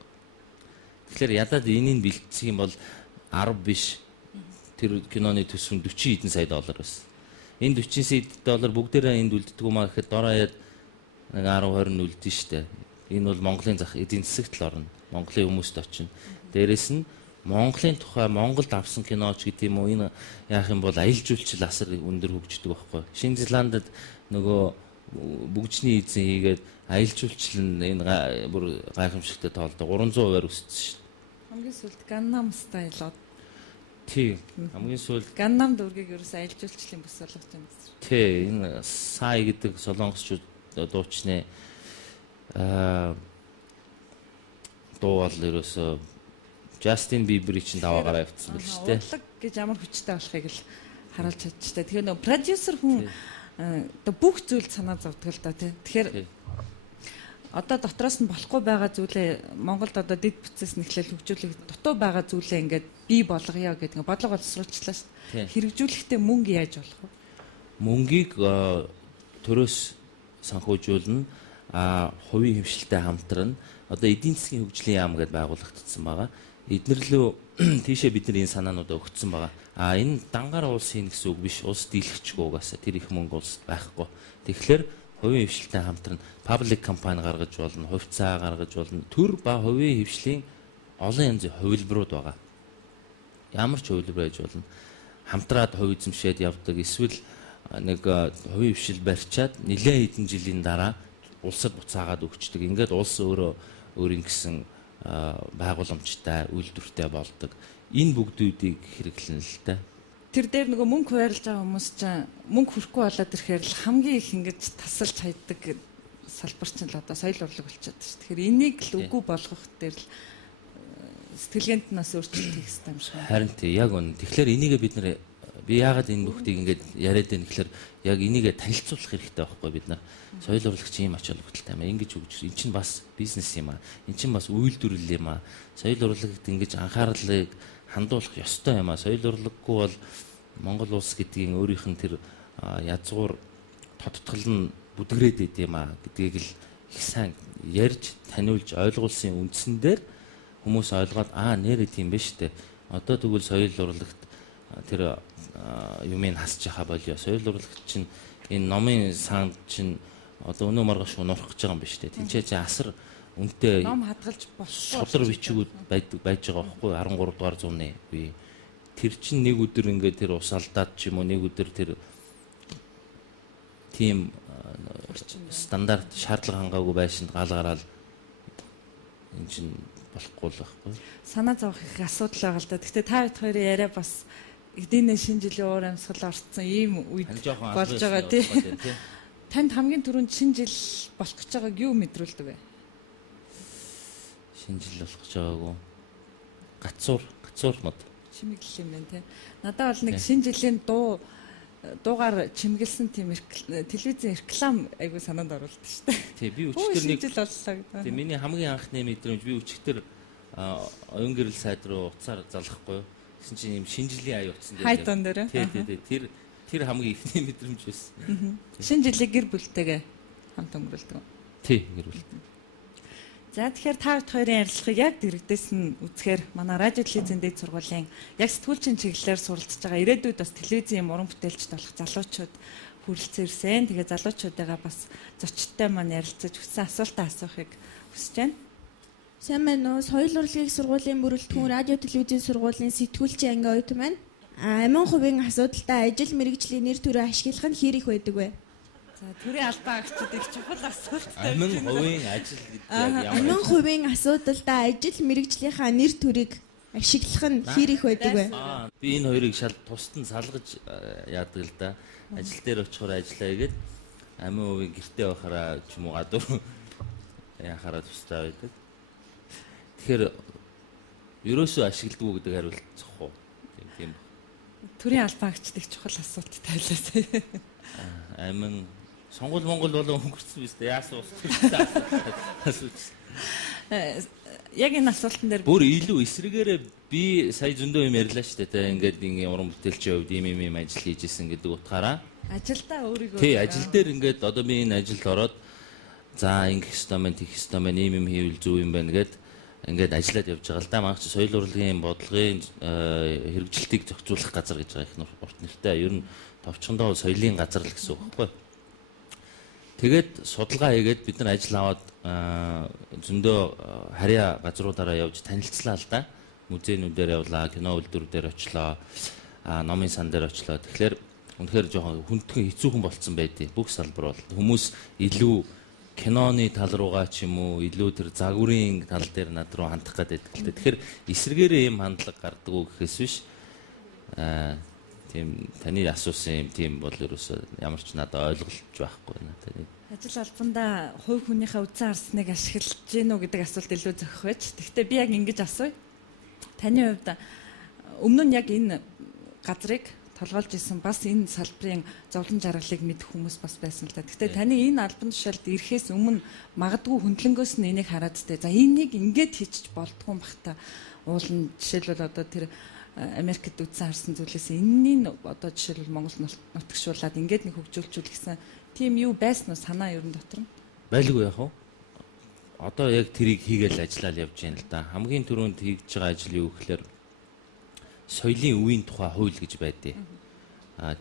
Тэгэхээр ядаад энийг бэлтгэх юм бол 10 биш тэр киноны төсөв 40 хэдэн сая доллар байсан. Энэ 40 сая доллар бүгдээрээ энд үлддэг юм аа гэхэд дороо яд нэг 10-20 нь үлдэн штэ. Энэ бол Монголын зах эдийн засагт л орно. Монголын хүмүүст очино. Дээрэс нь Монголын тухай Монголд авсан киноч гэдэг юм уу энэ яах юм бол аялал жуулчлал асар өндөр хөгждөг байхгүй. Шинэ Зеландд нөгөө бүгжний эзэн хийгээд аялал жуулчлал энэ бүр гайхамшигтай тоолдог 300% өссөн шүү. Хамгийн сүүлд Gangnam Style. Тий. Хамгийн сүүлд Gangnam дүүргийг ерөөс аялал жуулчлалын бүс болгож байна гэсэн. Тий. Энэ Сай гэдэг солонгосчууд дуучны дуу бол ерөөсөө Justin Bieber-ийн чинь даваагаар авчихсан байл шүү дээ. Урлаг гэж ямар хүчтэй болохыг л харуулж чадчихтай. Тэгэхээр нөгөө продюсер хүн бүх зүйлд санаа зовдөг л да тий. Тэгэхээр одоо дотроос нь болохгүй байгаа зүйлээ Монголд одоо дэд бүтцээс нэхлэл хөгжүүлэх дутуу байгаа зүйлээ ингээд бий болгоё гэдэг бодлого боловсруулчлаа шүү дээ. Хэрэгжүүлэхдээ мөнгө яаж болох вэ? Мөнгийг төрөөс санхүүжүүлнэ. Хувийн хөвшилтэй хамтран одоо эдийн засгийн хөгжлийн яам гэдээ байгуулагдсан байгаа. Эднэрлөө тийшээ бид нар энэ санаануудаа өгсөн байгаа. Энэ дангаар улс хийн гэсэн үг биш. Улс дийлэхчгүй угаасаа тэр их мөнгө улсад байхгүй. Тэгэхээр хувийн хөвшилтэй хамтран паблик компани гаргаж болно, хувьцаа гаргаж болно. Төр ба хувийн хөвшлийн олон янзын хувилбарууд байгаа. Ямар ч хувилбар байж болно. Хамтраад хувь эзэмшээд явдаг. Эсвэл нэг хувийн хөвшил барьчаад нэлээд хэдэн жилийн дараа улсад буцаагаад өгчдөг. Ингээд улс өөрийн гэсэн байгууламжтай, үйлдвэртэй болдог. Энэ бүгдүүдийг хэрэглэнэ л дээ. Тэр дээр нөгөө мөнгө хуваарлаж байгаа хүмүүс чинь мөнгө хүрхгүй болоод ирэхээр л хамгийн их ингэж тасалж хайдаг салбар чинь л одоо соёл урлаг болчиход байна шүү. Тэгэхээр энийг л үгүй болгох дээр л сэтгэлгээнд нь бас өөрчлөлт хийх хэрэгтэй юм шиг. Харин тий яг үнэ. Тэгэхээр энийгээ бид нэр би яагаад энэ бүхтийг ингээд яриад байна гэхээр яг энийгээ танилцуулах хэрэгтэй байхгүй бид нар. Соёл урлагч ийм ач холбогдолтой юм аа. Ингэж өгч эн чинь бас бизнес юм аа. Эн чинь бас үйлдвэрлэл юм аа. Соёл урлагт ингэж анхаарлыг хандуулах ёстой юм аа. Соёл урлаггүй бол Монгол улс гэдгийн өөрийнх нь тэр язгуур тодтгол нь бүдгрээд байд юм аа гэдгийг л их сайн ярьж таниулж ойлгуулсан үндсэн дээр хүмүүс ойлгоод нэрээ тийм биш үү. Одоо тэгвэл соёл урлагт тэр юмыг хасж яхаа болё. Соёл урлагч чинь энэ номын санд чинь одоо өнөө маргааш унах гэж байгаа юм биш үү. Тинчээ асар үнэтэй ном хадгалж болсон. Судар бичгүүд байж байгаа байхгүй 13 дугаар зууны үе. Тэр чинь нэг өдөр ингээд тэр ус алдаад ч юм уу нэг өдөр тэр тийм стандарт шаардлага хангаагүй байшинд гал гараад энэ чинь болохгүй л байхгүй. Санаа зовох их асуудал байгаа л да. Гэхдээ та хэд хоёрын яриа бас эдийн шинэ жилийн уур амьсгал орцсон ийм үед болж байгаа тий. Танд хамгийн түрүүнд шинэ жил болох гэж байгааг юу мэдрүүлдэг вэ? Шинэ жил болох гэж байгаагүй. Гацуур мод. Чимэглэл юм байна тий. Надад бол нэг шинэ жилийн дуугаар чимгэлсэн тийм телевизэн реклам айгуу санаанд оруулдаг шүү дээ. Тий би өчтөр нэг жил боллоо гэдэг. Тий миний хамгийн анхны мэдрэмж би өчтөр оюун гэрэл сайд руу уцаар залахгүй. Гэсэн чинь юм шинэ жилийн ая утсан дээр. Хайдон дээр. Тий тэр хамгийн ихний мэдрэмж байсан. Шинэ жилийг гэр бүлтэйгээ хамт өнгөрүүлдэг. Тий гэр бүлтэй. За тэгэхээр та хоёрын ярилцлагыг яг дэрэгдээс нь үзэхээр манай радио телевизэн дэд сургуулийн яг сэтгүүлчийн чиглэлээр суралцж байгаа ирээдүйд бас телевизийн уран бүтээлчд болох залуучууд хүрэлцэн ирсэн. Тэгээ залуучуудаа бас зочдтой маань ярилцаж хүссэн асуултаа асуухыг хүсэж байна. Сайн байна уу? Соёл урлагийн сургуулийн бүрэлдэхүүн радио телевизийн сургуулийн сэтгүүлчийн анги оюутан байна. Амин хувийн асуудалтай ажил мэргэжлийн нэр төрөө ашиглах нь хэр их байдаг вэ? За төрийн албан агчид их чухал асуулттай. Амин хувийн ажил гэдэг яг ямар? Амин хувийн асуудалтай ажил мэргэжлийнхаа нэр төрийг ашиглах нь хэр их байдаг вэ? Би энэ хоёрыг шал тусад нь салгаж яадаг л да. Ажил дээр очихоор ажиллаа гэгээд амин хувийн гэртээ байхаараа ч юм уу гадуур яхаараа тустай байдаг. Тэгэхээр ерөөсөө ашигладаг гэдэг хариулт зохгүй. Тийм. Төрийн албан агчид их чухал асуулт тайлаасаа. Амин Монгол болон өнгөрсөн биз дээ. Яасан ус. яг энэ асуултан дээр бүр илүү эсрэгээрээ би сая зөндөө юм ярьлаа шүү дээ. Ингээд ингээ уран бүтээлчийн хувьд ийм ажил хийж исэн гэдэг утгаараа ажилдаа өөрийгөө тий ажил дээр ингээд одоо би энэ ажилд ороод за ингэх ёстой мэн тийх ёстой мэн ийм хийвэл зөв юм байна гэд ингээд ажиллаад явж байгаа л да. Манайх чи соёл урлагийн бодлогын хэрэгжилтийг зохицуулах газар гэж байгаа их урт нэртэй. Ер нь товчхондоо соёлын газар л гэсэн үг байхгүй. Тэгээд судалгаа хийгээд бид нар ажил аваад зөндөө харьяа газруудаараа явж танилцлаа л да. Музейнүүдээр явлаа, кино үйлдвэрүүдээр очлоо, номын сан дээр очлоо. Тэгэхээр үнэхээр жоохон хүндхэн хэцүүхэн болцсон байдیں۔ Бүх салбар бол хүмүүс илүү киноны тал руугаа ч юм уу, илүү тэр загварын тал дээр над руу хандах гэдэг л дээ. Тэгэхээр эсрэгээрээ ийм хандлага гардаг уу гэхээс биш. Тийм таны асуусан юм тийм бол ерөөсөө ямар ч надад ойлголж байхгүй надад. Ажил албандаа хувь хүнийхээ үдсэн арсныг ашиглаж гинүү гэдэг асуулт илүү зохих байж. Гэхдээ би яг ингэж асууя. Таны хувьд өмнө нь яг энэ газрыг толгойлж исэн бас энэ салбарын зовлон жаргалыг мэдэх хүмүүс бас байсан л да. Гэхдээ таны энэ албан тушаалд ирэхээс өмнө магадгүй хөндлөнгөөс нь энийг хараад тээ. За энийг ингээд хийчих болдгүй юм бах та. Уулын жишээлбэл одоо тэр Америкт үдсэн харсан зүйлээс энэний одоо жишээлбэл Монгол нутагшуулаад ингээд нэг хөгжүүлчихвэл гэсэн тийм юу байсан уу санаа ер нь дотор нь? Байлгүй яах вэ? Одоо яг тэрийг хийгээл ажиллаад явж байна л да. Хамгийн түрүүнд хийж байгаа ажил юу гэхээр соёлын үеийн тухай хууль гэж байдیں۔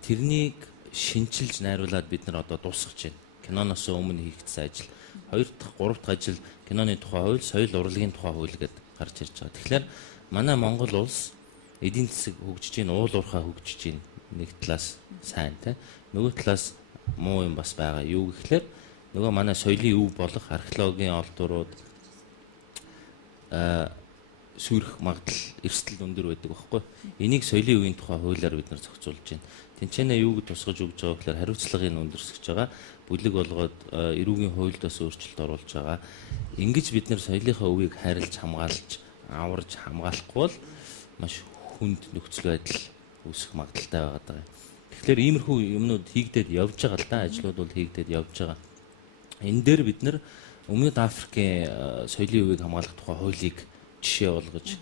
Тэрнийг шинчилж найруулад бид нар одоо дуусгаж байна. Киноноос өмнө хийгдсэн ажил. 2 дахь 3 дахь ажил киноны тухай хууль, соёл урлагийн тухай хууль гэдээ гарч ирж байгаа. Тэгэхээр манай Монгол улс эдийн засаг хөгжиж байна, уул уурхай хөгжиж байна. Нэг талаас сайн те. Нөгөө талаас муу юм бас байгаа. Юу гэхээр нөгөө манай соёлын өв болох археологийн олдурууд сүрэх магадлал эрсдэл өндөр байдаг байхгүй. Энийг соёлын үеийн тухай хуулиар бид нар зохицуулж байна. Тэнцэнэ юуг тусгаж өгж байгаа гэхээр хариуцлагыг өндөрсгөж байгаа. Бүлэг болгоод эрүүгийн хуульд бас өөрчлөлт оруулж байгаа. Ингэж бид нар соёлынхаа өвийг хайрлаж хамгаалж, аварж хамгаалахгүй бол маш хүнд нөхцөл байдал үүсэх магадaltaй байгаа даа. Тэгэхээр иймэрхүү юмнууд хийгдээд явж байгаа л да. Ажлууд бол хийгдээд явж байгаа. Энэ дээр бид нар Өмнөд Африкийн соёлын өвийг хамгаалах тухай хуулийг жишээ болгож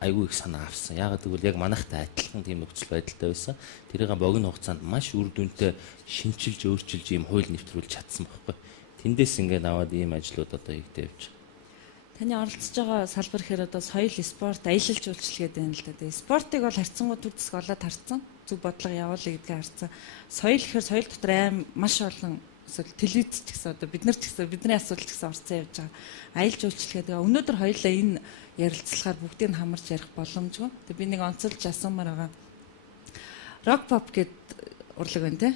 айгүй их санаа авсан. Яагаад гэвэл яг манайхтай адилхан тийм нөхцөл байдалтай байсан. Тэрийг богино хугацаанд маш үр дүнтэй шинчилж өөрчилж ийм хууль нэвтрүүлж чадсан байхгүй. Тэндээс ингээд аваад ийм ажлууд одоо хийгдэж явж байгаа. Таны оролцож байгаа салбар гэхээр одоо соёл, спорт, аялал жуулчлал гэдэг юм л да. Тэгээ спортыг бол харьцангуй төр зэсг олоод харцсан. Зүг бодлого явуулъя гэдгээ харцсан. Соёл гэхээр соёл дотор маш олон эсвэл телевиз ч гэсэн одоо бид нар ч гэсэн бидний асуудал ч гэсэн орцсон явж байгаа. Аялал жуулчлал гэдэг. Өнөөдөр хоёулаа энэ ярилцлагаар бүгдийг нь хамарч ярих боломжгүй. Тэгээ би нэг онцолж асуумаар байгаа. Рок поп гэд урлаг байна те.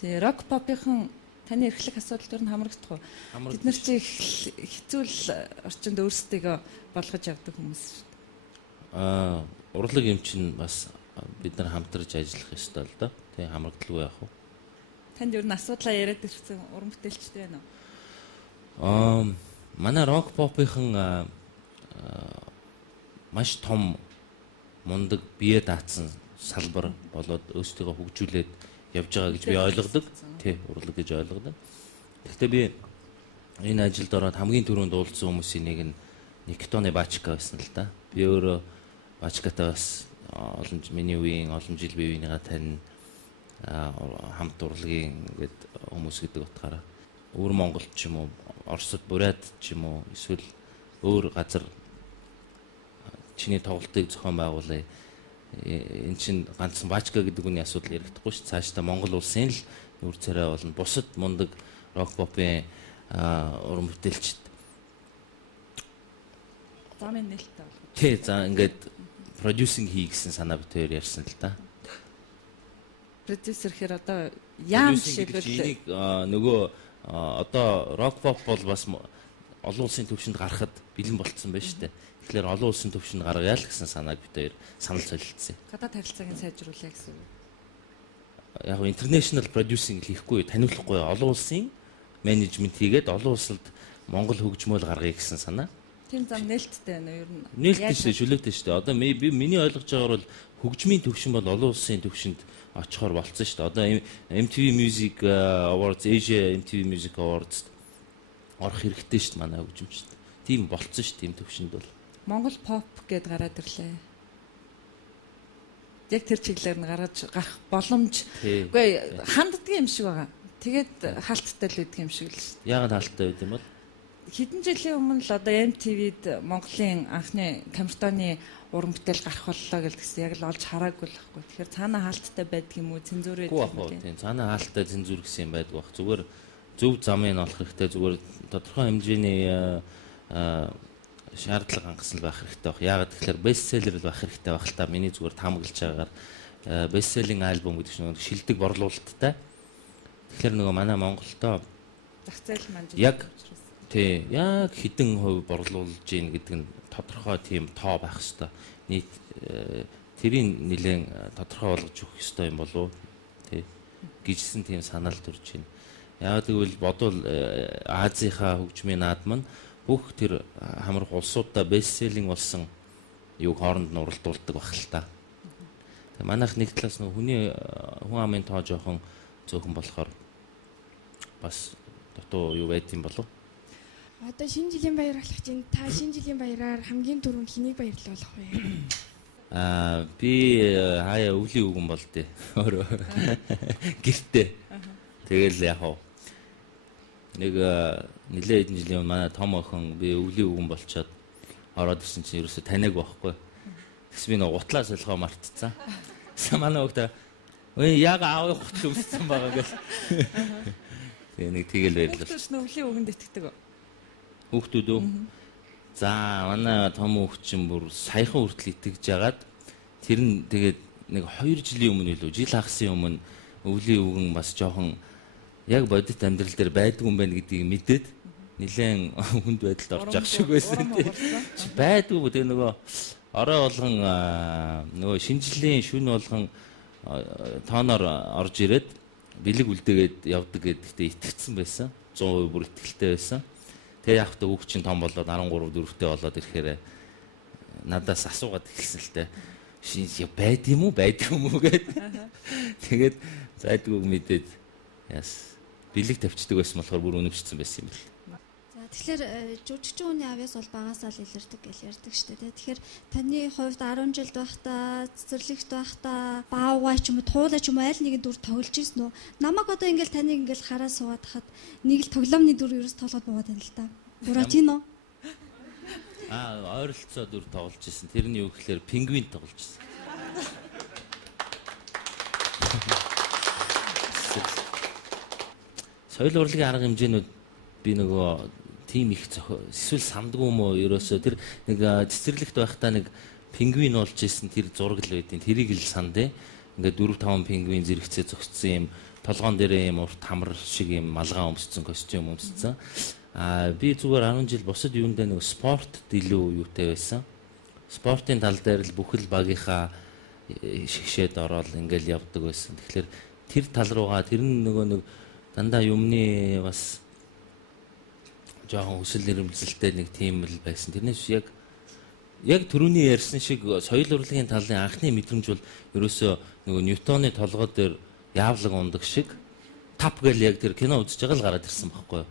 Тэгээ рок попынхан таны эрхлэх асуудал төр нь хамрагдах уу? Бид нар чи хэцүүл орчинд өөрсдийгөө болгож явдаг хүмүүс шүү. Урлаг юм чинь бас бид нар хамтарч ажиллах ёстой л доо. Тэгээ хамрагдaltaгүй яах вэ? Танд юу н асуудлаа яриад ирсэн уран бүтээлчтэй байна уу? Манай рок попынхан маш том мундаг бие даацсан салбар болоод өөрсдөө хөгжүүлээд явж байгаа гэж би ойлгодог. Тий, урлаг гэж ойлгодог. Гэхдээ би энэ ажилд ороод хамгийн түрүүнд уулзсан хүмүүсийн нэг нь Никитоны Бачка байсан л да. Би өөрөө Бачкатай бас миний үеийн олон жил биеийнхээ тань хамт урлагийн гээд хүмүүс гэдэг утгаараа өвөр Монголд ч юм уу, Оросд, Бурят ч юм уу, эсвэл өөр газар чиний тоглолтыг зохион байгуулъя. Энд чинь ганцхан Бачка гэдэг үний асуудал ярихдаггүй ш. Цаашдаа Монгол улсын л нүүр царай болно. Бусад мундаг рок попын уран бүтээлчд. Замын нээлттэй болох. Тий, за ингээд продюсинг хий гэсэн санаа бит хоёр ярьсан л да. Продюсер хэр одоо яам жишээлбэл нөгөө одоо рок поп бол бас олон улсын төвшөнд гарахад бэлэн болцсон байна шүү дээ. Тэгэхээр олон улсын төвшөнд гаргая л гэсэн санааг бид хоёр санал солилцсон. Гадаад харилцааг сайжруулъя гэсэн үг. Яг нь international producing хийхгүй, таниулахгүй олон улсын менежмент хийгээд олон улсад Монгол хөгжмөл гаргая гэсэн санаа. Тийм зам нээлттэй байна уу ер нь? Нээлттэй шүү дээ, чөлөөтэй шүү дээ. Одоо миний ойлгож байгаагаар бол хөгжмийн төвшин бол олон улсын төвшөнд очихоор болцсон шүү дээ. Одоо MTV Music Awards, Asia MTV Music Awards орох хэрэгтэй шүү дээ манай хөгжимчд. Тийм болцсон шүү дээ, тийм төвшөнд бол. Монгол pop гэд гараад ирлээ. Яг тэр чиглэлээр нь гараад гарах боломж. Үгүй ханддаг юм шиг байгаа. Тэгээд хаалттай л үүдг юм шиг л шүү дээ. Яагаад хаалттай байд юм бол? Хэдэн жилийн өмнө л одоо MTV-д Монголын анхны камертоны уран бүтээл гарах боллоо гэсэн яг л олж хараагүй л байхгүй. Тэгэхээр цаанаа хаалттай байдаг юм уу? Цензур байдаг юм уу? Тийм, цаанаа хаалттай цензур гэсэн юм байдаг бах. Зүгээр зөв замыг олох хэрэгтэй. Зүгээр тодорхой хэмжээний шаардлага хангасан байх хэрэгтэй баг. Яагаад тэгэхээр бестселлер л байх хэрэгтэй баг л та. Миний зүгээр таамаглаж байгаагаар бестселлинг альбом гэдэг чинь шилдэг борлуулалттай. Тэгэхээр нөгөө манай Монголдоо зах зээл маань яг тий яг хэдэн хувь борлуулж ийн гэдэг нь тодорхой тийм тоо байх хэвээр. Нийт тэрийг нэлээд тодорхой болгож өгөх ёстой юм болов уу? Тий гижсэн тийм санаал төрж байна. Яг тэгвэл бодвол Азийнхаа хөгжмийн наадам нь бүх тэр хамрах улсуудаа бестселлинг болсон юуг хооронд нь уралдуулдаг баг л та. Тэгээ манайх нэг талаас нь хүн амын тоо жоохон зөөхөн болохоор бас дутуу юу байд юм болов? Одоо шинэ жилийн баяр болох чинь та шинэ жилийн баяраар хамгийн түрүүнд хэнийг баярлуулах вэ? Би хаяа өвлийн үгэн болдё. Өөрөө гэртээ. Тэгэл яг хоо нэг нэлээд хэдэн жилийн өмнө манай том охин би өвлийн үгэн болчоод ороод ирсэн чинь ерөөсө таниаг байхгүй. Тэгс би нэг утлаа солихоо мартцсан. Манай хөгтөө өө яг аавын гутал үссэн байгаа гэл. Тэгээ нэг тэгэл баярлалаа. Хүүхдүүд нь өвлийн үгэнд итгэдэг үү? Хүүхдүүд үү? За манай том хүүхд чинь бүр саяхан хүртэл итгэж ягаад тэр нь тэгээд нэг 2 жилийн өмнө илүү жил хагасын өмнө өвлийн үгэн бас жоохон яг бодит амьдрал дээр байдаг юм байна гэдгийг мэдээд нэлээд хүнд байдалд орж ах шиг байсан тийм. Байдгүй тэгээ нөгөө орой болгон нөгөө шинжлэлийн шүн болгон тооноор орж ирээд бэлэг үлдээгээд явдаг гэдэгтээ итгэцсэн байсан. 100% бүр итгэлтэй байсан. Тэгээ яг та хүүхд чинь том болоод 13 4-тэй болоод ирэхээр надаас асуугаад эхэлсэн л дээ. Шинж байд юм уу гэд. Тэгээд байдгүй мэдээд яс бэлэг тавьчихдаг байсан болохоор бүр өнөвчсөн байсан юм бэл. Тэгэхээр жүжигчин хүний авьяас бол багасаа л илэрдэг гэж ярьдаг шүү дээ. Тэгэхээр таны хувьд 10 жилд байхдаа, цэцэрлэгт байхдаа, баавгай ч юм уу, туулаа ч юм уу аль нэгэн дүр тоглож ирсэн үү? Намайг одоо ингээл таныг ингээл хараа суугаад хахад нэг л тоглоомны дүр ерөөс тоглоод буугаад байна л та. Буратино. Ойролцоо дүр тоглож ирсэн. Тэрний юу гэхээр пингвин тоглож ирсэн. Соёл урлагийн арга хэмжээнүүд би нөгөө тим их эсвэл самдгүй юм уу ерөөсөө тэр нэг цэцэрлэгт байхдаа нэг пингвин олж ирсэн тэр зураг л байдیں۔ Тэрийг л сандээ. Ингээд 4-5 пингвин зэрэгцээ зогссон юм толгоон дээрээ юм урт хамар шиг юм малгай өмссөн костюм өмссөн. Би зүгээр 10 жил бусад юундээ нэг спорт илүү юутай байсан. Спортын тал дээр л бүхэл багийнхаа шигшээд ороод ингээл явдаг байсан. Тэгэхээр тэр тал руугаа тэр нөгөө нэг дандаа юмны бас жоохон хүсэл эрмэлзэлтэй нэг тийм л байсан. Тэрнээс яг түрүүний ярьсан шиг соёл урлагийн талын анхны мэдрэмж бол ерөөсөө нөгөө Ньютоны толгой дээр яавлаг ундаг шиг тап гэл яг тэр кино үзэж байгаа л гараад ирсэн байхгүй юу?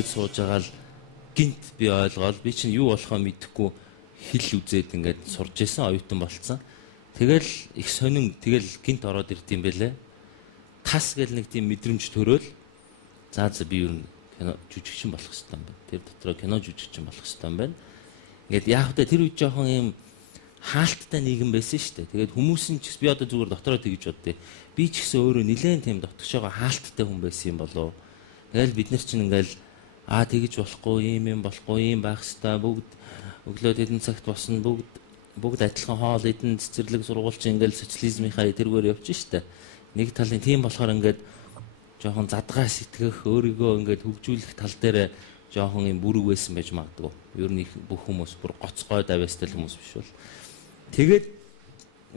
ингэж сууж байгаа л гинт би ойлгоод би чинь юу болохоо мэдэхгүй хэл үзээд ингээд сурж исэн оюутан болцсон. Тэгэл их сонин тэгэл гинт ороод ирд юм бэлээ. Тас гэл нэг тийм мэдрэмж төрөөл за би юу кино жүжигчин болох хэрэгтэй юм байна. Тэр дотроо кино жүжигчин болох хэрэгтэй юм байна. Ингээд яг та тэр үед жоохон юм хаалттай нийгэм байсан шүү дээ. Тэгээд хүмүүс нь ч би одоо зүгээр дотроо тэгж боддээ. Би ч гэсэн өөрөө нэлээд тийм дотгошоогоо хаалттай хүн байсан юм болов. Тэгэл бид нар чинь ингээл тэгж болохгүй юм болохгүй юм байх хэвээр бүгд өглөө хэдэн цагт босно бүгд адилхан хоол эдэн цэцэрлэг сургуульч ингээл социализмынхаа тэргээр явж штэ. Нэг талын тийм болохоор ингээд жоохон задгаа сэтгэх өөрийгөө ингээд хөгжүүлэх тал дээр жоохон юм бүрэг байсан байж магадгүй. Ер нь бүх хүмүүс бүр гоцгой давьяастай хүмүүс биш бол. Тэгээд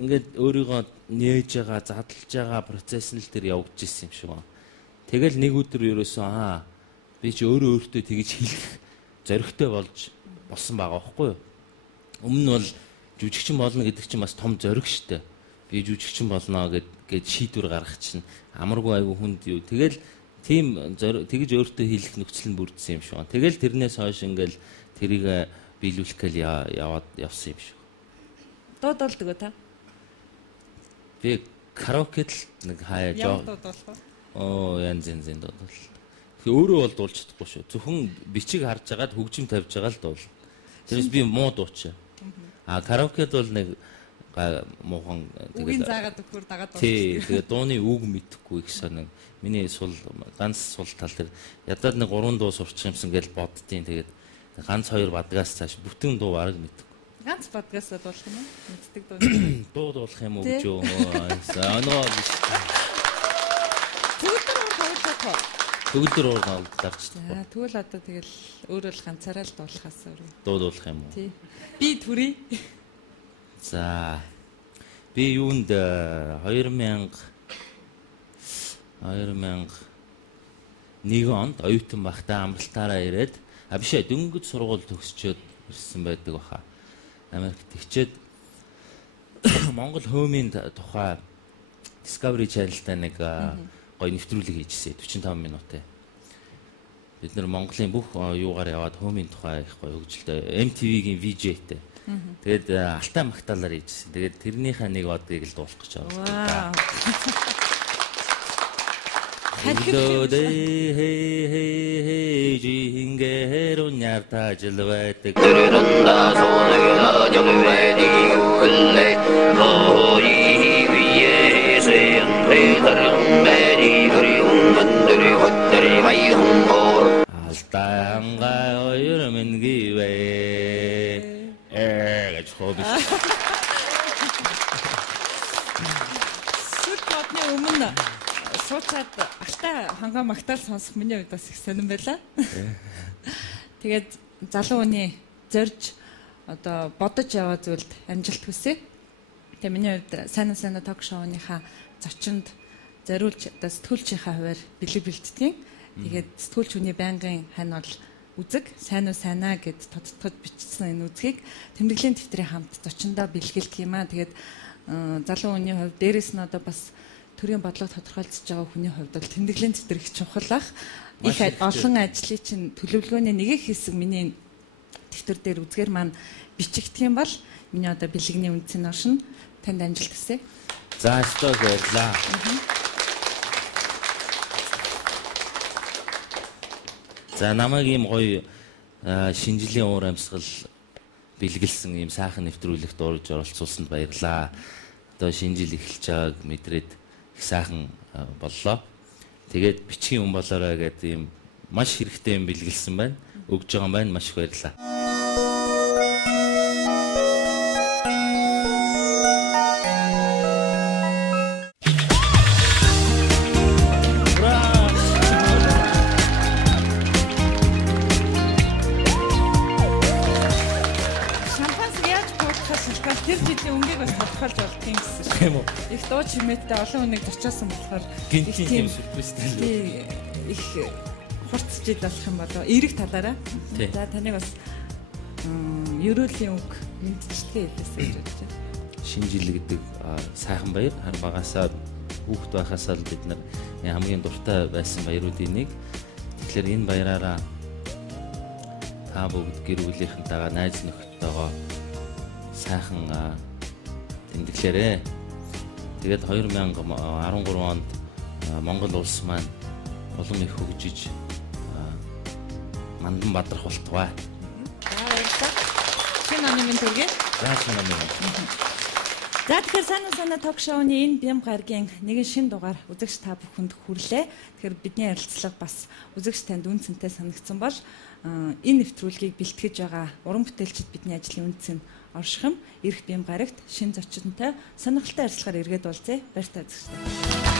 ингээд өөрийгөө нээж байгаа, задлж байгаа процесс нь л тэр явж ирсэн юм шиг байна. Тэгэл нэг өдөр ерөөсөө би чи өөртөө тэгж хэлэх зоригтой болж болсон байгаа байхгүй юу? Өмнө нь бол жүжигчин болно гэдэг чинь бас том зориг штэ. Би жүжигчин болно гэд шийдвэр гаргах чинь амаргүй айгүй хүнд юу. Тэгэл тийм тэгж өөртөө хэлэх нөхцөл нь бүрдсэн юм шиг байна. Тэгэл тэрнээс хойш ингээл тэрийг биелүүлэх гээл яваад явсан юм шиг. Дууд болдог уу та? Би караокед нэг хаяа жоо. Дууд болох уу? Янз дууд бол. Өөрөө бол дуулж чадахгүй шүү. Зөвхөн бичиг харж агаад хөгжим тавьж байгаа л дуул. Тэрс би муу дууч. Караокед бол нэг муухан үгийн заагаад өгөхөр дагаад дуулж. Тий, тэгээ дууны үг мэдэхгүй их сонин. Миний ганц сул тал дээр ядаад нэг 3 дуу сурчих юмсан гэж боддtiin. Тэгээд ганц 2 бадгаас цааш бүтэн дуу арга мэдэхгүй. Ганц бадгаасаа дуулах юм уу? Мэддэг дуу. Дуу дуулах юм уу гэж юу? Анаа биш. Төгөлдөр уурнаа дарж таа. Тэгвэл одоо тэгэл өөрөө л ганцаараа л дуулахаас өөрөө. Дуу дуулах юм уу? Тий. Би төрий. За. Би юунд 2001 онд оюутан байхдаа амралтаараа ирээд биш дөнгөж сургууль төгсчөөд ирсэн байдаг баха. Америкт тэгчээд Монгол хөөмийн тухай Discovery Channel-тай нэг гоё нэвтрүүлэг хийжсэн 45 минутын. Бид нэр Монголын бүх юугаар яваад хөөмийн тухай их гоё хөгжилтэй MTV-гийн VJ-тэй. Тэгээд алтай магтаалаар хийжсэн. Тэгээд тэрнийхээ нэг одыг л дуулах гэж байна. Хей жингэрон яртажл байдаг. Тэрэнда сооныг жагвэди үллэ. Рои виесэн тэрэн мэри хөрийн мандри хөтри майхун хор. Алтаанга ойрмэн гивэ. Гэж хобиш. Сүртний өмнө сууцаад алтай хангаа магтаал сонсох миний хувьд бас их сонирн байлаа. Тэгээд залуу хүний зорж одоо бодож яваа зүйлд амжилт хүсье. Тэгээд миний хувьд сайн ток шоуныхаа зочинд зориулж одоо сэтгүүлчийнхаа хуваар бэлэг бэлтгэн. Тэгээд сэтгүүлч хүний байнгын хань бол үзэг сайн уу сайнаа гэд тодтогд бичсэн энэ үзгийг тэмдэглэлийн дэвтрийн хамт зочиндоо бэлгэлдэг юм аа. Тэгээд залуу хүний хувьд дээрэс нь одоо бас төрийн бодлого тодорхойлцож байгаа хүний хувьд бол тэмдэглэлийн дэвтэр их чухал ах. Их олон ажлын чинь төлөвлөгөөний нэг хэсэг миний дэвтэр дээр үзгээр маань бичигдэх юм бол миний одоо бэлэгний үндсийн оршин танд амжилт хүсье. За өстөө баярлаа. За намайг ийм гоё шинжлэлийн уур амьсгал бэлгэлсэн ийм сайхан нэвтрүүлэгт орж оролцуулсанд баярлаа. Одоо шинэ жил эхэлж байгааг мэдрээд их сайхан боллоо. Тэгээд бичгийн юм болоорой гэдэг ийм маш хэрэгтэй юм бэлгэлсэн байна. Өгж байгаа юм байна. Маш их баярлалаа. Тэр жилийн өнгийг бас тодорхойлж болдго юм гэсэн. Их дуу чимээтэй олон хүнийг зочоосон болохоор тийм сүрпризтэй. Их хурц жил болох юм болоо. Эрэг талаараа. За таныг бас ерөөлийн үг мэдчилгээ хэлээсэй гэж бодож байна. Шинэ жил гэдэг сайхан баяр хар багасаа хүүхэд байхасаа л бид нар хамгийн дуртай байсан баяруудын нэг. Тэгэхээр энэ баяраараа та бүгд гэр бүлийнхэнтэйгээ найз нөхдөдтэйгоо сайхан тэмдэглээрэй. Тэгээд 2013 онд Монгол улс маань улам их хөгжиж мандан бадрах болтугай. Шинэ оны минь төргий. Шинэ оны минь. За тэгэхээр санаа ток шоуны энэ бям гаргийн нэгэн шинэ дугаар үзэгч та бүхэнд хүрлээ. Тэгэхээр бидний ярилцлага бас үзэгч танд үнцэнтэй санагдсан бол энэ нэвтрүүлгийг бэлтгэж байгаа уран бүтээлчид бидний ажлын үнцэн оршихым ирэх бям гарагт шинэ зочинтой сонирхолтой ярилцлагаар эргээд уулзъя. Баяр та үзэгчдээ.